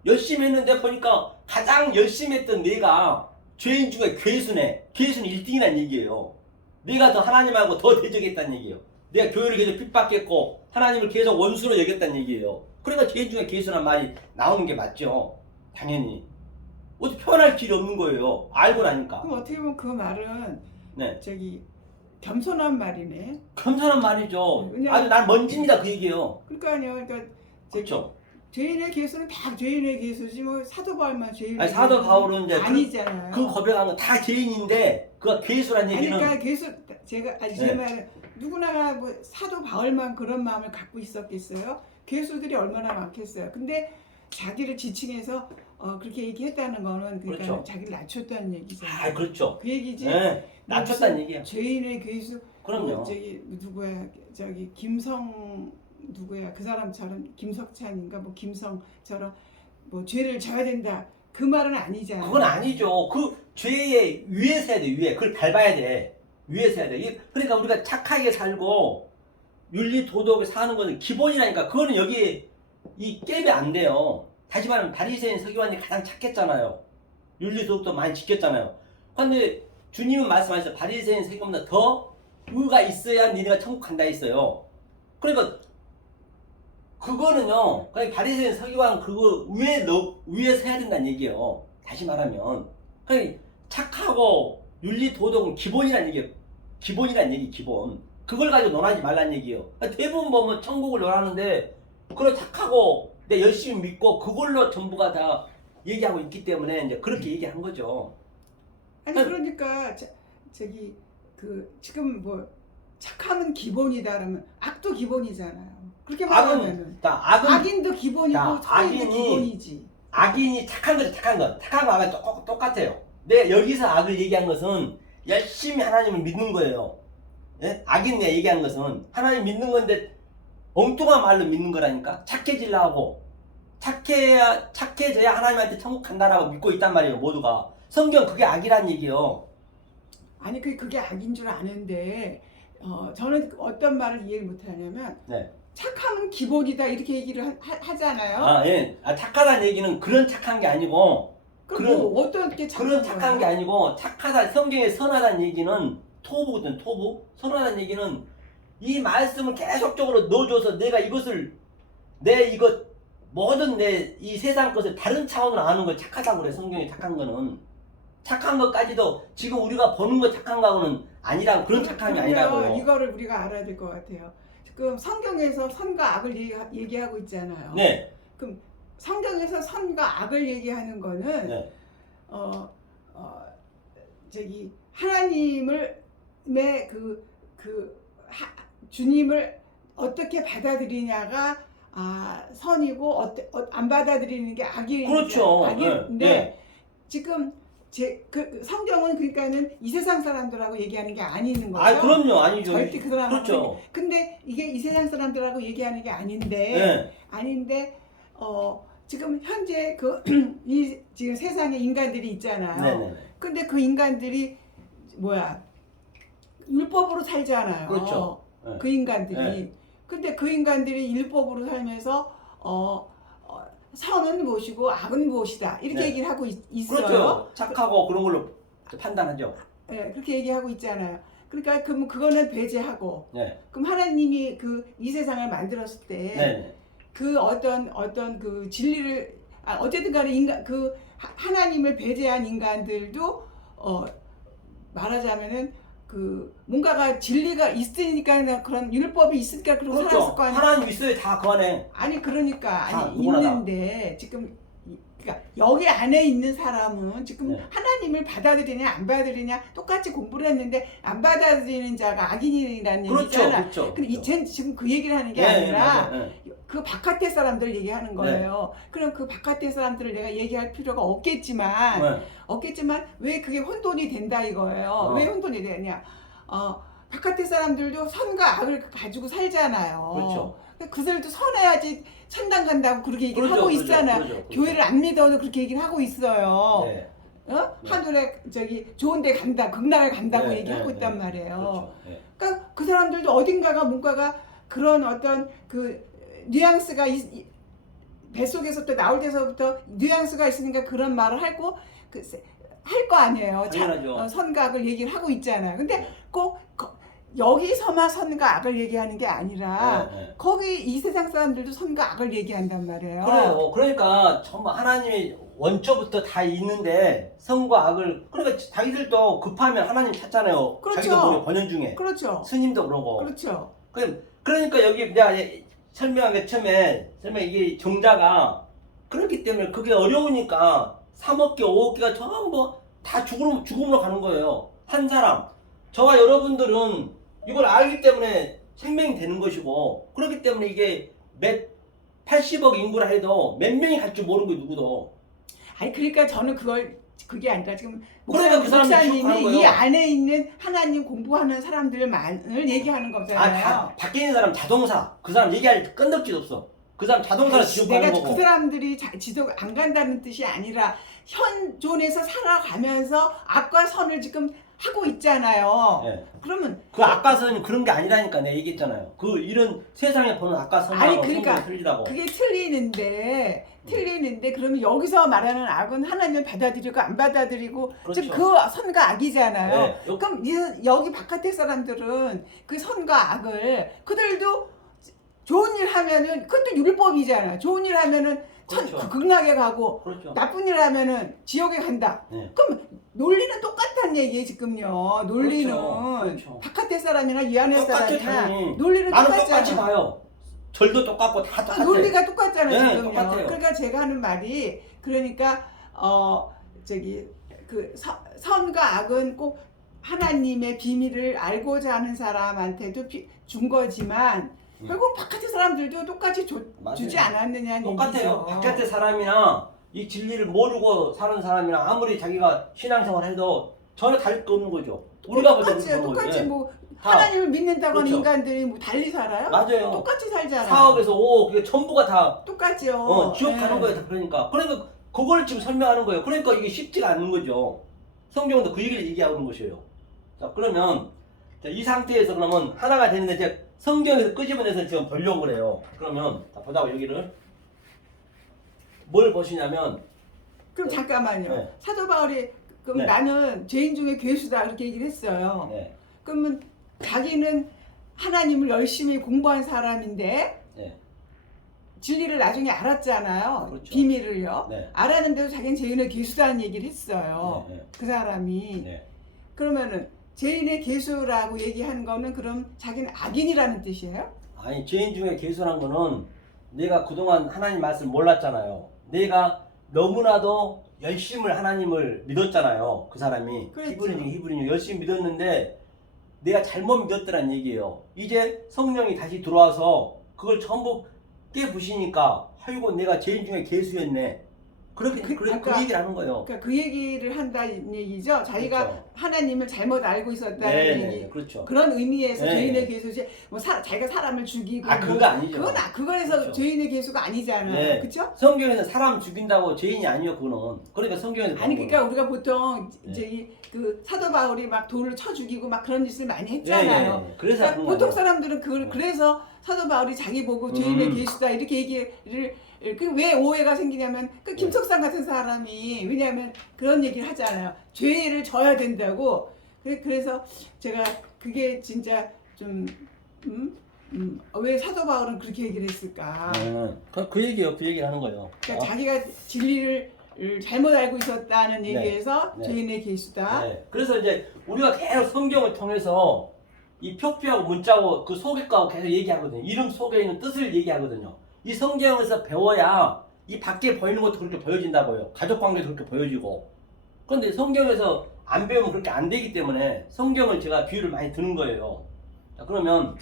열심히 했는데 보니까 가장 열심히 했던 내가 죄인 중에 괴수네. 괴수는 1등이란 얘기예요. 내가 더 하나님하고 더 대적했다는 얘기예요. 내가 교회를 계속 핍박했고 하나님을 계속 원수로 여겼다는 얘기예요. 그러니까 죄인 중에 괴수란 말이 나오는 게 맞죠. 당연히. 어떻게 표현할 길이 없는 거예요. 알고 나니까. 그럼 어떻게 보면 그 말은 네. 저기 겸손한 말이네. 겸손한 말이죠. 왜냐면- 아주 난 먼지입니다. 그 얘기예요. 그러니까요. 그러니까 저기 그렇죠. 죄인의 계수는 다 죄인의 계수지 뭐 사도 바울만 죄인의 아니, 사도 계수는 바울은 이제 아니잖아요. 그 고백한 건 다 죄인인데 그가 괴수란 아니, 얘기는 그러니까 계수 제가 제 네. 말은 누구나 뭐 사도 바울만 그런 마음을 갖고 있었겠어요? 괴수들이 얼마나 많겠어요. 근데 자기를 지칭해서 그렇게 얘기했다는 거는 그러니까 그렇죠. 자기를 낮췄다는 얘기잖아요. 아 그렇죠. 그 얘기지. 네. 낮췄다는 얘기야. 죄인의 괴수. 그럼요. 저기 누구야? 저기 김성 누구야? 그 사람처럼 김석찬인가 뭐 김성처럼 뭐 죄를 져야 된다. 그 말은 아니잖아요. 그건 아니죠. 그 죄의 위에서 해야 돼. 위에. 그걸 밟아야 돼. 위에서 해야 돼. 그러니까 우리가 착하게 살고 윤리 도덕을 사는 거는 기본이라니까. 그거는 여기 이 갭이 안 돼요. 다시 말하면 바리새인 서기관이 가장 착했잖아요. 윤리 도덕도 많이 지켰잖아요. 근데 주님은 말씀하셨어요. 바리새인 서기관보다 더 의가 있어야 니네가 천국 간다 했어요. 그러니까 그거는요. 그냥 바리새인 서기관 그거 위에서 해야 된다는 얘기예요. 다시 말하면 그냥 착하고 윤리 도덕은 기본이란 얘기예요. 기본이란 얘기 기본. 그걸 가지고 논하지 말란 얘기예요. 대부분 보면 천국을 논하는데 그걸 착하고 내 열심히 믿고 그걸로 전부가 다 얘기하고 있기 때문에 이제 그렇게 얘기한 거죠. 아니 그러니까 저기 그 지금 뭐 착함은 기본이다 그러면 악도 기본이잖아요. 그렇게 말하면은 악인도 기본이고 선인도 기본이지. 악인이 착한 거죠. 착한 거. 착한 거 악은 똑같아요. 내가 여기서 악을 얘기한 것은 열심히 하나님을 믿는 거예요. 예? 악인 내가 얘기한 것은 하나님 믿는 건데 엉뚱한 말로 믿는 거라니까. 착해지려고 착해져야 하나님한테 천국 간다라고 믿고 있단 말이에요. 모두가. 성경 그게 악이란 얘기예요. 아니 그게 악인 줄 아는데 저는 어떤 말을 이해를 못하냐면 네. 착함은 기본이다 이렇게 얘기를 하잖아요. 아 예. 착하다는 얘기는 그런 착한 게 아니고 그럼 뭐 어떻게 착한 그런 착한 게 거예요? 아니고 착하다 성경에 선하다는 얘기는 토부거든. 토부. 선하다는 얘기는 이 말씀을 계속적으로 넣어줘서 내가 이것을 모든 내 이 세상 것을 다른 차원으로 아는 걸 착하다고 그래. 성경에 착한 거는 착한 것까지도 지금 우리가 보는 거 착한 거하고는 아니라고. 그런 착함이 아니라고요. 이거를 우리가 알아야 될 것 같아요. 지금 성경에서 선과 악을 얘기하고 있잖아요. 네. 그럼 성경에서 선과 악을 얘기하는 거는 네. 저기 하나님을 주님을 어떻게 받아들이냐가 선이고 안 받아들이는 게 악이 그렇죠. 악인데 네. 지금 성경은 그러니까는 이 세상 사람들하고 얘기하는 게 아니는 거죠. 그럼요. 아니죠. 절대 그 사람 그렇죠. 근데 이게 이 세상 사람들하고 얘기하는 게 아닌데 네. 지금 현재 이 지금 세상에 인간들이 있잖아요. 네네. 근데 그 인간들이 율법으로 살잖아요. 그렇죠. 네. 그 인간들이. 네. 근데 그 인간들이 율법으로 살면서 선은 무엇이고 악은 무엇이다 이렇게 네. 얘기를 하고 있어요. 그렇죠. 착하고 그런 걸로 판단하죠. 네, 그렇게 얘기하고 있잖아요. 그러니까 그럼 그거는 배제하고 네. 그럼 하나님이 이 세상을 만들었을 때 네. 그 어떤 그 진리를 어쨌든 간에 하나님을 배제한 인간들도 말하자면은 그 뭔가가 진리가 있으니까 그런 율법이 있으니까 그렇게 그렇죠. 살았을 거 아니에요. 하나님 있어요. 다 그 안에. 아니 그러니까 다 아니 누구나 다. 있는데 지금 그러니까 여기 안에 있는 사람은 지금 네. 하나님을 받아들이냐 안 받아들이냐 똑같이 공부를 했는데 안 받아들이는 자가 악인이라는 그렇죠. 얘기잖아. 그렇죠. 근데 이젠 지금 그 얘기를 하는 게 네, 아니라 네, 네, 네. 그 바깥의 사람들 얘기하는 거예요. 그럼 그 바깥의 사람들을 내가 얘기할 필요가 없겠지만 네. 왜 그게 혼돈이 된다 이거예요. 왜 혼돈이 되냐? 바깥의 사람들도 선과 악을 가지고 살잖아요. 그렇죠. 그들도 선해야지 천당 간다고 그렇게 얘기를 그렇죠, 하고 그렇죠, 있잖아요. 그렇죠, 그렇죠. 교회를 안 믿어도 그렇게 얘기를 하고 있어요. 네. 네. 하늘에 좋은데 간다, 극락에 간다고 네, 얘기하고 네, 있단 네. 말이에요. 그렇죠. 네. 그러니까 그 사람들도 어딘가가 뭔가가 그런 어떤 그 뉘앙스가 뱃속에서 또 나올 때서부터 뉘앙스가 있으니까 그런 말을 하고 할 거 아니에요. 당연하죠. 선과 악을 얘기를 하고 있잖아요. 근데 네. 꼭 여기서만 선과 악을 얘기하는 게 아니라 네, 네. 거기 이 세상 사람들도 선과 악을 얘기한단 말이에요. 그래요. 그러니까 정말 하나님이 원초부터 다 있는데 선과 악을 그러니까 자기들도 급하면 하나님 찾잖아요. 그렇죠. 자기도 모르게 번연 중에 그렇죠. 스님도 그러고. 그렇죠. 그러니까 여기 내가 설명한 게 처음에 이게 정자가 그렇기 때문에 그게 어려우니까 3억 개, 5억 개가 전부 다 죽음으로 가는 거예요. 한 사람. 저와 여러분들은 이걸 알기 때문에 생명이 되는 것이고 그렇기 때문에 이게 80억 인구라 해도 몇 명이 갈 줄 모르는 거 누구도. 아니 그러니까 저는 그게 아니라 지금 그러니까 그 사람이 지옥 가는 목사님이 이 거예요. 안에 있는 하나님 공부하는 사람들만을 얘기하는 거잖아요. 다 밖에 있는 사람 자동사. 그 사람 얘기할 끈덕지도 없어. 그 사람 자동사로 지옥 가는 내가 거고. 그 사람들이 지옥 안 간다는 뜻이 아니라 현존에서 살아가면서 악과 선을 지금 하고 있잖아요. 네. 그러면 그 악과선이 그런 게 아니라니까 내가 얘기했잖아요. 그 이런 세상에 보는 아니 악과선하고 그러니까 성경이 틀리다고. 그게 틀리는데 그러면 여기서 말하는 악은 하나님을 받아들이고 안 받아들이고 그렇죠. 지금 그 선과 악이잖아요. 네. 그럼 여기 바깥의 사람들은 그 선과 악을 그들도 좋은 일 하면은 그것도 율법이잖아. 좋은 일 하면은 그렇죠. 극락에 가고 그렇죠. 나쁜 일 하면은 지옥에 간다. 네. 그럼 논리는 똑같다는 얘기예요 지금요. 논리는 그렇죠. 바깥의 사람이나 이 안의 똑같죠, 사람이나 당연히. 논리는 나는 똑같잖아. 똑같이 봐요. 절도 똑같고 다 똑같아. 논리가 똑같잖아요 네, 지금요. 똑같아요. 그러니까 제가 하는 말이 그러니까 선과 악은 꼭 하나님의 비밀을 알고자 하는 사람한테도 준 거지만 결국 바깥의 사람들도 똑같이 맞아요. 주지 않았느냐는 똑같아요. 얘기죠. 바깥의 사람이나 이 진리를 모르고 사는 사람이나 아무리 자기가 신앙생활 해도 전혀 다를 거 없는 거죠. 우리가 보자 똑같이 뭐 다. 하나님을 믿는다고 하는 그렇죠. 인간들이 뭐 달리 살아요? 맞아요. 똑같이 살잖아요. 4억에서 5억 그게 전부가 다 똑같죠. 지옥 네. 가는 거예요. 다 그러니까 그걸 지금 설명하는 거예요. 그러니까 이게 쉽지가 않은 거죠. 성경도 그 얘기를 얘기하는 것이에요. 자 그러면 이 상태에서 그러면 하나가 되는데 이제 성경에서 끄집어내서 지금 보려고 그래요. 그러면 자, 보자고 여기를 뭘 보시냐면 그럼 네. 잠깐만요. 네. 사도 바울이 그럼 네. 나는 죄인 중에 괴수다 그렇게 얘기를 했어요. 네, 그러면 자기는 하나님을 열심히 공부한 사람인데 네, 진리를 나중에 알았잖아요. 그렇죠. 비밀을요. 네. 알았는데도 자기는 죄인의 괴수다는 얘기를 했어요. 네, 네. 그 사람이. 네. 그러면은 죄인의 괴수라고 얘기한 거는 그럼 자기는 악인이라는 뜻이에요? 아니 죄인 중에 괴수란 거는 내가 그동안 하나님 말씀 몰랐잖아요. 내가 너무나도 열심히 하나님을 믿었잖아요. 그 사람이 그렇죠. 히브리인 열심히 믿었는데 내가 잘못 믿었더란 얘기예요. 이제 성령이 다시 들어와서 그걸 전부 깨부시니까 아이고 내가 죄인 중에 괴수였네. 그렇게 그 얘기를 하는 거예요. 그러니까 그 얘기를 한다는 얘기죠. 자기가 그렇죠. 하나님을 잘못 알고 있었다는 얘기. 네, 그렇죠. 그런 의미에서 네. 죄인의 괴수지. 뭐 자기가 사람을 죽이고 그거 아니죠. 그거에서 그렇죠. 죄인의 괴수가 아니잖아요. 네. 그렇죠? 성경에서 사람 죽인다고 죄인이 아니요 그거는. 그러니까 성경에서 아니 그런 그러니까 우리가 보통 네. 이제 그 사도 바울이 막 돌을 쳐 죽이고 막 그런 짓을 많이 예, 했잖아요. 예, 예. 그래서 그러니까 그런 보통 거예요. 사람들은 네. 그래서 사도 바울이 자기 보고 죄인의 괴수다 이렇게 얘기를 왜 오해가 생기냐면 그 김석상 같은 사람이 왜냐하면 그런 얘기를 하잖아요. 죄를 져야 된다고. 그래서 제가 그게 진짜 좀 왜 사도 바울은 그렇게 얘기를 했을까? 그 얘기예요. 그 얘기를 하는 거예요. 그러니까 자기가 진리를 잘못 알고 있었다는 네. 얘기에서 네. 죄인의 계수다. 네. 그래서 이제 우리가 계속 성경을 통해서 이 표피하고 문자하고 그 속에 거하고 계속 얘기하거든요. 이름 속에 있는 뜻을 얘기하거든요. 이 성경에서 배워야 이 밖에 보이는 것도 그렇게 보여진다고요. 가족 관계도 그렇게 보여지고. 그런데 성경에서 안 배우면 그렇게 안 되기 때문에 성경을 제가 비유를 많이 드는 거예요. 자, 그러면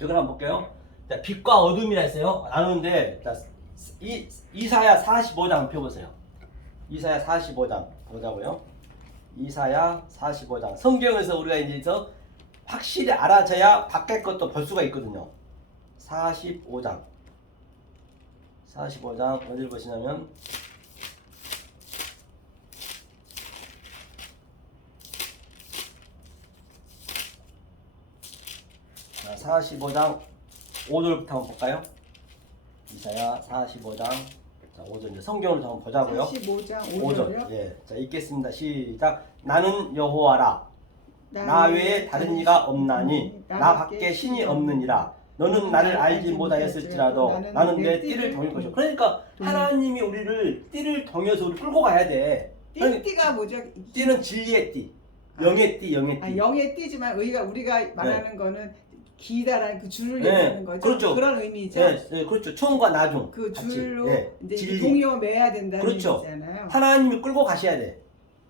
여기 한번 볼게요. 자, 빛과 어둠이라 했어요. 나누는데 자, 이사야 45장 펴보세요. 이사야 45장 보자고요. 이사야 45장. 성경에서 우리가 이제 확실히 알아져야 밖에 것도 볼 수가 있거든요. 45장. 45장 어디를 보시냐면 자, 45장 5절부터 한번 볼까요? 이사야 45장 자, 5절 이제 성경을 한번 보자고요. 45장 5절. 5절이요? 예. 자, 읽겠습니다. 시작. 나는 여호와라. 나 외에 다른 이가 없나니 나 밖에 신이 없느니라. 너는 나를 알지 못하였을지라도 나는 내 띠를 정할 것이오. 그러니까 하나님이 우리를 띠를 정해서 우리 끌고 가야 돼. 띠가 뭐죠? 띠는 진리의 띠, 영의 띠, 영의 띠. 영의 띠지만 우리가 말하는 거는 기다란 그 줄을 네. 얘기하는 거죠. 그렇죠. 그런 의미죠. 네, 네, 그렇죠. 초음과 나중. 그 같이. 줄로 네, 이제 진리. 동요매야 된다는 그렇죠. 얘기잖아요. 하나님이 끌고 가셔야 돼.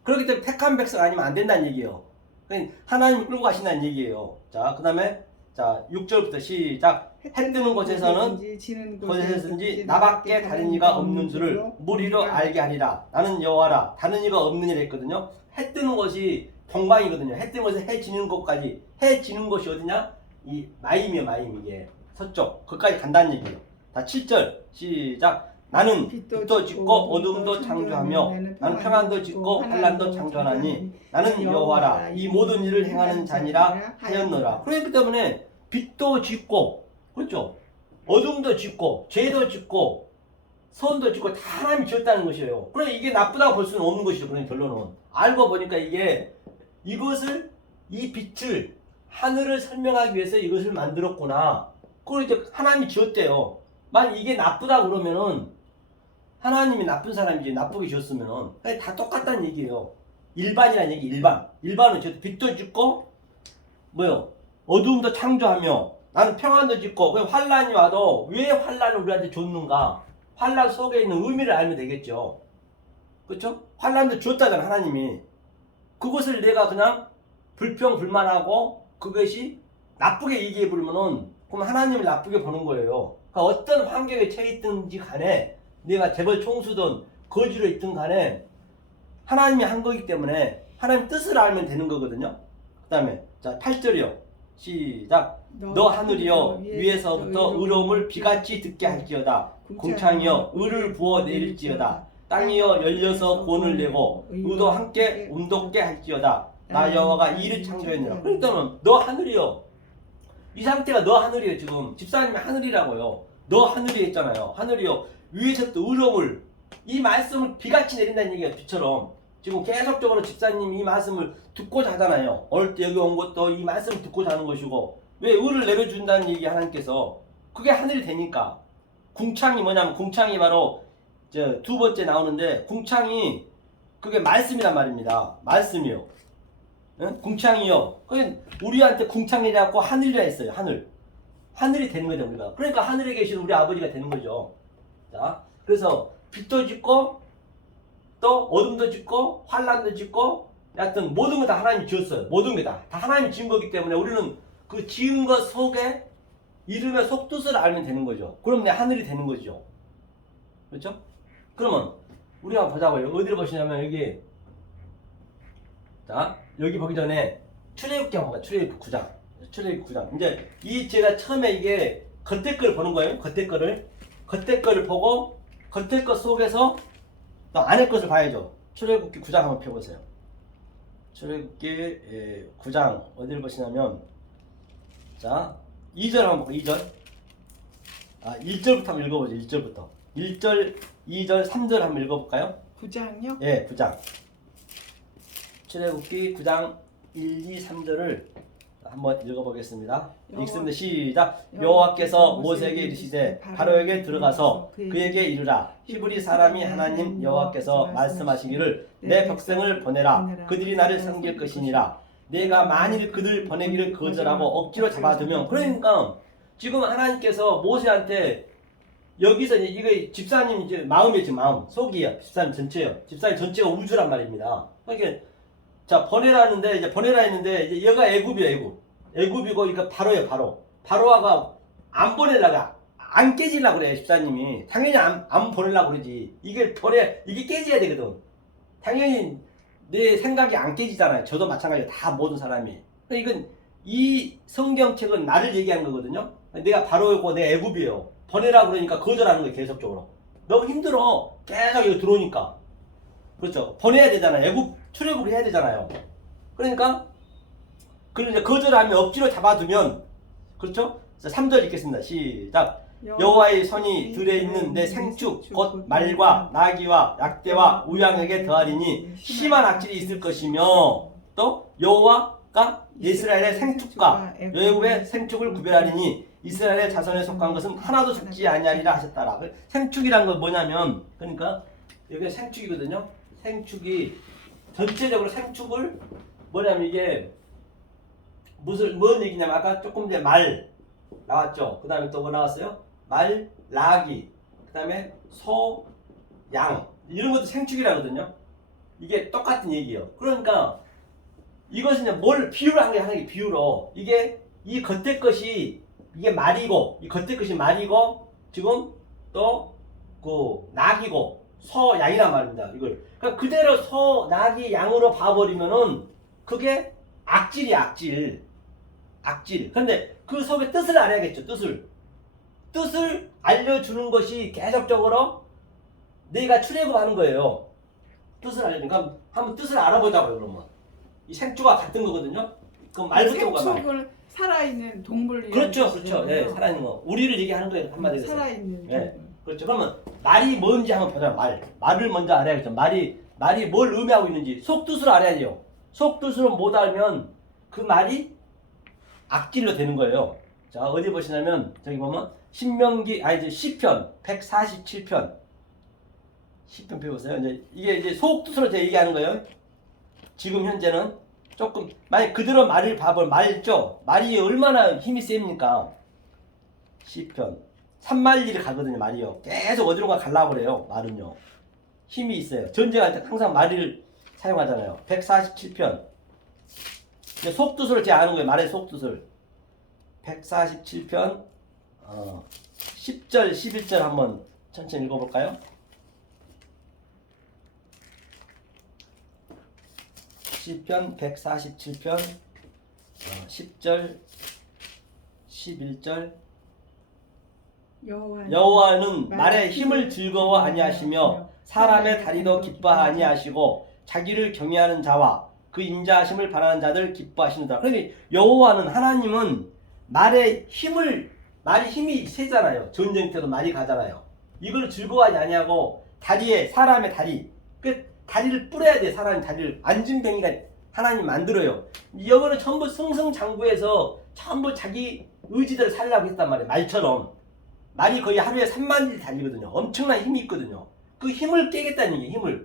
그렇기 때문에 택한 백성 아니면 안 된다는 얘기예요. 그러니까 하나님이 끌고 가신다는 얘기예요. 자, 그 다음에 자 6절부터 시작. 해 뜨는 곳에서는 지는 곳에서든지 나밖에 다른 이가 없는 줄을 무리로 알게 하리라. 나는 여호와라. 다른 이가 없느니라 했거든요. 해 뜨는 곳이 동방이거든요. 해 뜨는 곳에 해 지는 곳까지. 해 지는 곳이 어디냐? 이 마임이에요. 마임 이게 서쪽. 거기까지 간다는 얘기예요. 다 7절 시작. 나는 빛도 짓고 어둠도 창조하며 나는 평안도 짓고 환난도 창조하나니 나는 여호와라. 이 모든 일을 행하는 자니라 하였노라. 그렇기 때문에 빛도 짓고 그렇죠. 어둠도 짓고 죄도 짓고 선도 짓고 다 하나님이 지었다는 것이에요. 그래 이게 나쁘다고 볼 수는 없는 것이죠. 그런 결론은 알고 보니까 이게 이것을 이 빛을 하늘을 설명하기 위해서 이것을 만들었구나. 그걸 이제 하나님이 지었대요. 만약 이게 나쁘다 그러면은 하나님이 나쁜 사람이지 나쁘게 지었으면은 다 똑같다는 얘기예요. 일반이라는 얘기 일반은 저도 빛도 짓고 뭐요 어둠도 창조하며 나는 평안도 짓고 그 환란이 와도 왜 환란을 우리한테 줬는가? 환란 속에 있는 의미를 알면 되겠죠. 그렇죠? 환란도 줬다잖아 하나님이. 그것을 내가 그냥 불평불만하고 그것이 나쁘게 얘기해 버리면은 그럼 하나님을 나쁘게 보는 거예요. 그러니까 어떤 환경에 처해 있든지 간에 내가 재벌 총수든 거지로 있든 간에 하나님이 한 거기 때문에 하나님 뜻을 알면 되는 거거든요. 그 다음에 자 8절이요. 시작. 너 하늘이여 위에서부터 의로움을 비같이 듣게 할지어다. 궁창이여 의를 부어 내릴지어다. 땅이여 열려서 구원을 내고 의도 함께 운동케 할지어다. 나 여호와가 이를 창조했느라. 그러니까 너 하늘이여. 이 상태가 너 하늘이에요. 지금 집사님이 하늘이라고요. 너 하늘이 했잖아요. 하늘이여 위에서부터 의로움을 이 말씀을 비같이 내린다는 얘기예요. 비처럼 지금 계속적으로 집사님이 이 말씀을 듣고 자잖아요. 어릴 때 여기 온 것도 이 말씀을 듣고 자는 것이고 왜 의를 내려준다는 얘기 하나님께서 그게 하늘이 되니까. 궁창이 뭐냐면 궁창이 바로 두 번째 나오는데 궁창이 그게 말씀이란 말입니다. 말씀이요. 응? 궁창이요. 우리한테 궁창이라고 하늘이라 했어요. 하늘이 되는 거죠 우리가. 그러니까 하늘에 계신 우리 아버지가 되는 거죠. 자, 그래서 빛도 짓고 또 어둠도 짓고 환란도 짓고 하여튼 모든 거 다 하나님이 지었어요. 모든 게 다 하나님이 지은 거기 때문에 우리는 그 지은 것 속에 이름의 속뜻을 알면 되는 거죠. 그럼 내 하늘이 되는 거죠. 그렇죠? 그러면 우리가 한번 보자고요. 어디를 보시냐면 여기 자 여기 보기 전에 출애굽기 한번 보자. 출애굽기 9장. 출애굽기 9장. 이제 이 제가 처음에 이게 겉에 거를 보는 거예요. 겉에 거를 보고 겉에 것 속에서 또 안에 것을 봐야죠. 출애굽기 9장 한번 펴보세요. 출애굽기 9장 어디를 보시냐면 자 2절 한번 볼까요? 2절 1절부터 한번 읽어보죠. 1절부터 1절 2절 3절 한번 읽어볼까요? 9장요? 예 9장 출애굽기 9장 1, 2, 3절을 한번 읽어보겠습니다. 여호와- 읽습니다. 시작. 여호와께서 모세에게 이르시되 바로에게 들어가서 그에게 이르라. 히브리 사람이 하나님 여호와께서 말씀하시기를 내 백성을 보내라. 그들이 나를 섬길 것이니라. 내가 만일 그들 보내기를 거절하고 억지로 잡아두면, 그러니까 지금 하나님께서 모세한테 여기서 이거 집사님 이제 마음이지, 마음 속이에요. 집사님 전체요. 집사님 전체가 우주란 말입니다. 그러니까 자 보내라는데, 이제 보내라 했는데, 이제 얘가 애굽이에요. 애굽이고, 그러니까 바로예요. 바로가 안 보내려가, 안 깨지려고 그래. 집사님이 당연히 안 보내려고 그러지. 이게 깨져야 되거든. 당연히 내 생각이 안 깨지잖아요. 저도 마찬가지예요. 다 모든 사람이. 이건 이 성경책은 나를 얘기한 거거든요. 내가 바로고 내 애굽이에요. 보내라 그러니까 거절하는 거예요. 계속적으로. 너무 힘들어. 계속 여기 들어오니까. 그렇죠. 보내야 되잖아요. 애굽 출애굽을 해야 되잖아요. 그러니까 그걸 이제 거절하면 억지로 잡아두면, 그렇죠? 3절 읽겠습니다. 시작. 여호와의 손이 들에 있는 내 생축 곧 말과 나귀와 약대와 우양에게 더하리니 심한 악질이 있을 것이며, 또 여호와가 이스라엘의 생축과 애굽의 생축을 구별하리니 이스라엘의 자손에 속한 것은 하나도 죽지 아니하리라 하셨다라. 생축이란 건 뭐냐면, 그러니까 여기 생축이거든요. 생축이 전체적으로 생축을 뭐냐면, 이게 뭔 얘기냐면, 아까 조금 전에 말 나왔죠. 그 다음에 또 뭐 나왔어요? 말, 나귀, 그 다음에 소, 양, 이런 것도 생축이라거든요. 이게 똑같은 얘기예요. 그러니까 이것은 이제 뭘 비유를 한 게 하는 게, 비유로 이게 이 겉에 것이 이게 말이고, 이 겉에 것이 말이고, 지금 또 그 나귀고 소, 양이란 말입니다. 이걸 그러니까 그대로 소, 나귀, 양으로 봐버리면은 그게 악질이야, 악질. 그런데 그 속의 뜻을 알아야겠죠. 뜻을 알려주는 것이 계속적으로 내가 출애굽하는 거예요. 뜻을 알려주니까 한번 뜻을 알아보자고요. 그러면 이 생주가 같은 거거든요. 그럼 말부터 가 말. 생축을 살아있는 동물. 그렇죠. 예, 살아있는 거. 우리를 얘기하는 거예요. 한마디로. 살아있는. 예. 그렇죠. 그러면 말이 뭔지 한번 보자. 말을 먼저 알아야겠죠. 말이 뭘 의미하고 있는지 속 뜻을 알아야 돼요. 속 뜻을 못 알면 그 말이 악질로 되는 거예요. 자, 어디 보시냐면 저기 보면 시편 147편. 시편 배우세요. 이게 속 뜻으로 제가 얘기하는 거예요. 지금 현재는 조금 만약 그대로 말을 봐볼 말죠. 말이 얼마나 힘이 셉니까? 시편 3마일리를 가거든요. 말이요. 계속 어디론가 가려고 그래요. 말은요. 힘이 있어요. 전쟁할 때 항상 말을 사용하잖아요. 147편. 속뜻을 제가 아는 거예요. 말의 속뜻을. 147편 10절 11절 한번 천천히 읽어볼까요? 시편 147편 10절 11절 여호와는 말의 힘을 즐거워 아니하시며 사람의 다리도 기뻐 아니하시고 자기를 경외하는 자와 그 인자하심을 바라는 자들 기뻐하시는다. 그러니까 여호와는, 하나님은 말이 힘이 세잖아요. 전쟁 때도 말이 가잖아요. 이걸 즐거워하지 아니하고 사람의 다리, 그 다리를 뿌려야 돼. 사람의 다리를. 안진뱅이가 하나님 만들어요. 이거는 전부 승승장구해서 전부 자기 의지대로 살려고 했단 말이에요. 말처럼. 말이 거의 하루에 3만 일 달리거든요. 엄청난 힘이 있거든요. 그 힘을 깨겠다는 얘기예요.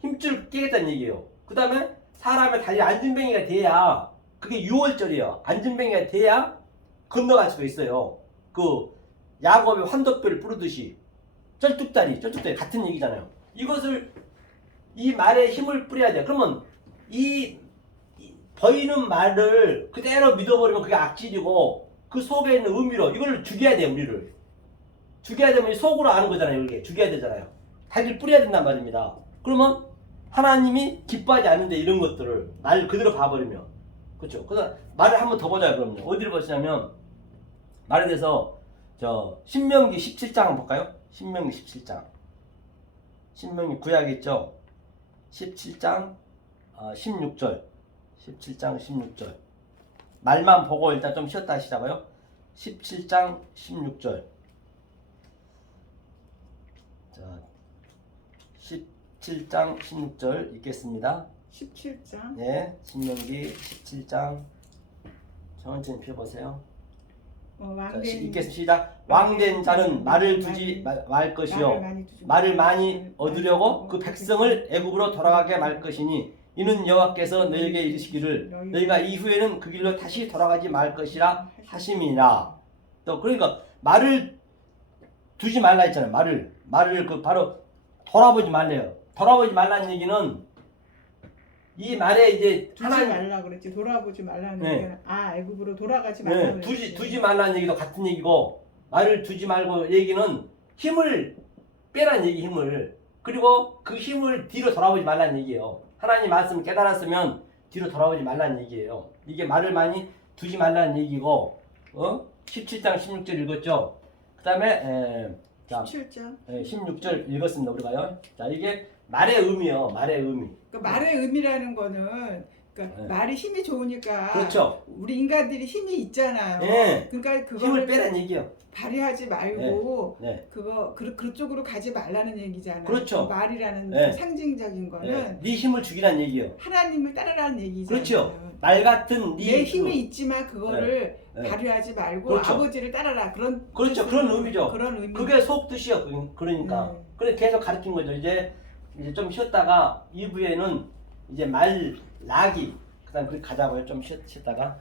힘줄 깨겠다는 얘기예요. 그 다음에 사람의 다리 안진뱅이가 돼야, 그게 6월절이에요. 안진뱅이가 돼야 건너갈 수가 있어요. 그 야곱의 환덕뼈를 부르듯이 쩔뚝다리 같은 얘기잖아요. 이것을, 이 말에 힘을 뿌려야 돼요. 그러면 이 보이는 말을 그대로 믿어버리면 그게 악질이고, 그 속에 있는 의미로 이걸 죽여야 돼요. 우리를 죽여야 되면 속으로 아는 거잖아요. 이게 죽여야 되잖아요. 다리를 뿌려야 된단 말입니다. 그러면 하나님이 기뻐하지 않는데, 이런 것들을 말 그대로 봐버리면, 그렇죠. 그래서 말을 한번 더 보자. 그럼요. 어디를 보시냐면, 말에 대해서 신명기 17장 한번 볼까요? 신명기 17장. 신명기 구약이 있죠. 17장 16절. 17장 16절. 말만 보고 일단 좀 쉬었다 하시자고요. 17장 16절. 자, 17장 16절 읽겠습니다. 17장. 네, 신명기 17장 천천히 펴보세요. 자, 왕된 읽겠습니다. 시작. 왕된 자는 말을 두지 말 것이요 말을 많이 얻으려고 그 백성을 애굽으로 돌아가게 말 것이니 이는 여호와께서 너희에게 이르시기를 너희가 이후에는 그 길로 다시 돌아가지 말 것이라 하심이라. 또 그러니까 말을 두지 말라 했잖아요. 말을 그 바로 돌아보지 말래요. 돌아보지 말라는 얘기는 이 말에 이제 두지 말라 그랬지. 돌아보지 말라는 네. 얘기는 애굽으로 돌아가지 말라 네, 그랬지. 두지 말라는 얘기도 같은 얘기고 말을 두지 말고 얘기는 힘을 빼라는 얘기 힘을 그리고 그 힘을 뒤로 돌아보지 말라는 얘기예요. 하나님 말씀을 깨달았으면 뒤로 돌아보지 말라는 얘기예요. 이게 말을 많이 두지 말라는 얘기고 17장 16절 읽었죠. 그 다음에 17장 16절 읽었습니다. 우리가요. 자 이게 말의 의미요. 말의 의미. 그러니까 말의 의미라는 거는 그러니까 네. 말이 힘이 좋으니까 그렇죠. 우리 인간들이 힘이 있잖아요. 네. 그러니까 힘을 그거를 빼라는 얘기예요. 발휘하지 말고 네. 그쪽으로 가지 말라는 얘기잖아요. 그렇죠. 그 말이라는 네. 그 상징적인 거는 네 힘을 죽이라는 얘기예요. 하나님을 따르라는 얘기잖아요. 그렇죠. 말 같은 내 힘이 있지만 그거를 네. 발휘하지 말고 그렇죠. 아버지를 따르라 그런 그렇죠. 그런 의미죠. 그런 의미. 그게 속 뜻이요. 그러니까. 그래 계속 가르친 거죠. 이제 좀 쉬었다가 2부에는 이제 말 나기 그다음 그렇게 가자고요. 좀 쉬었다가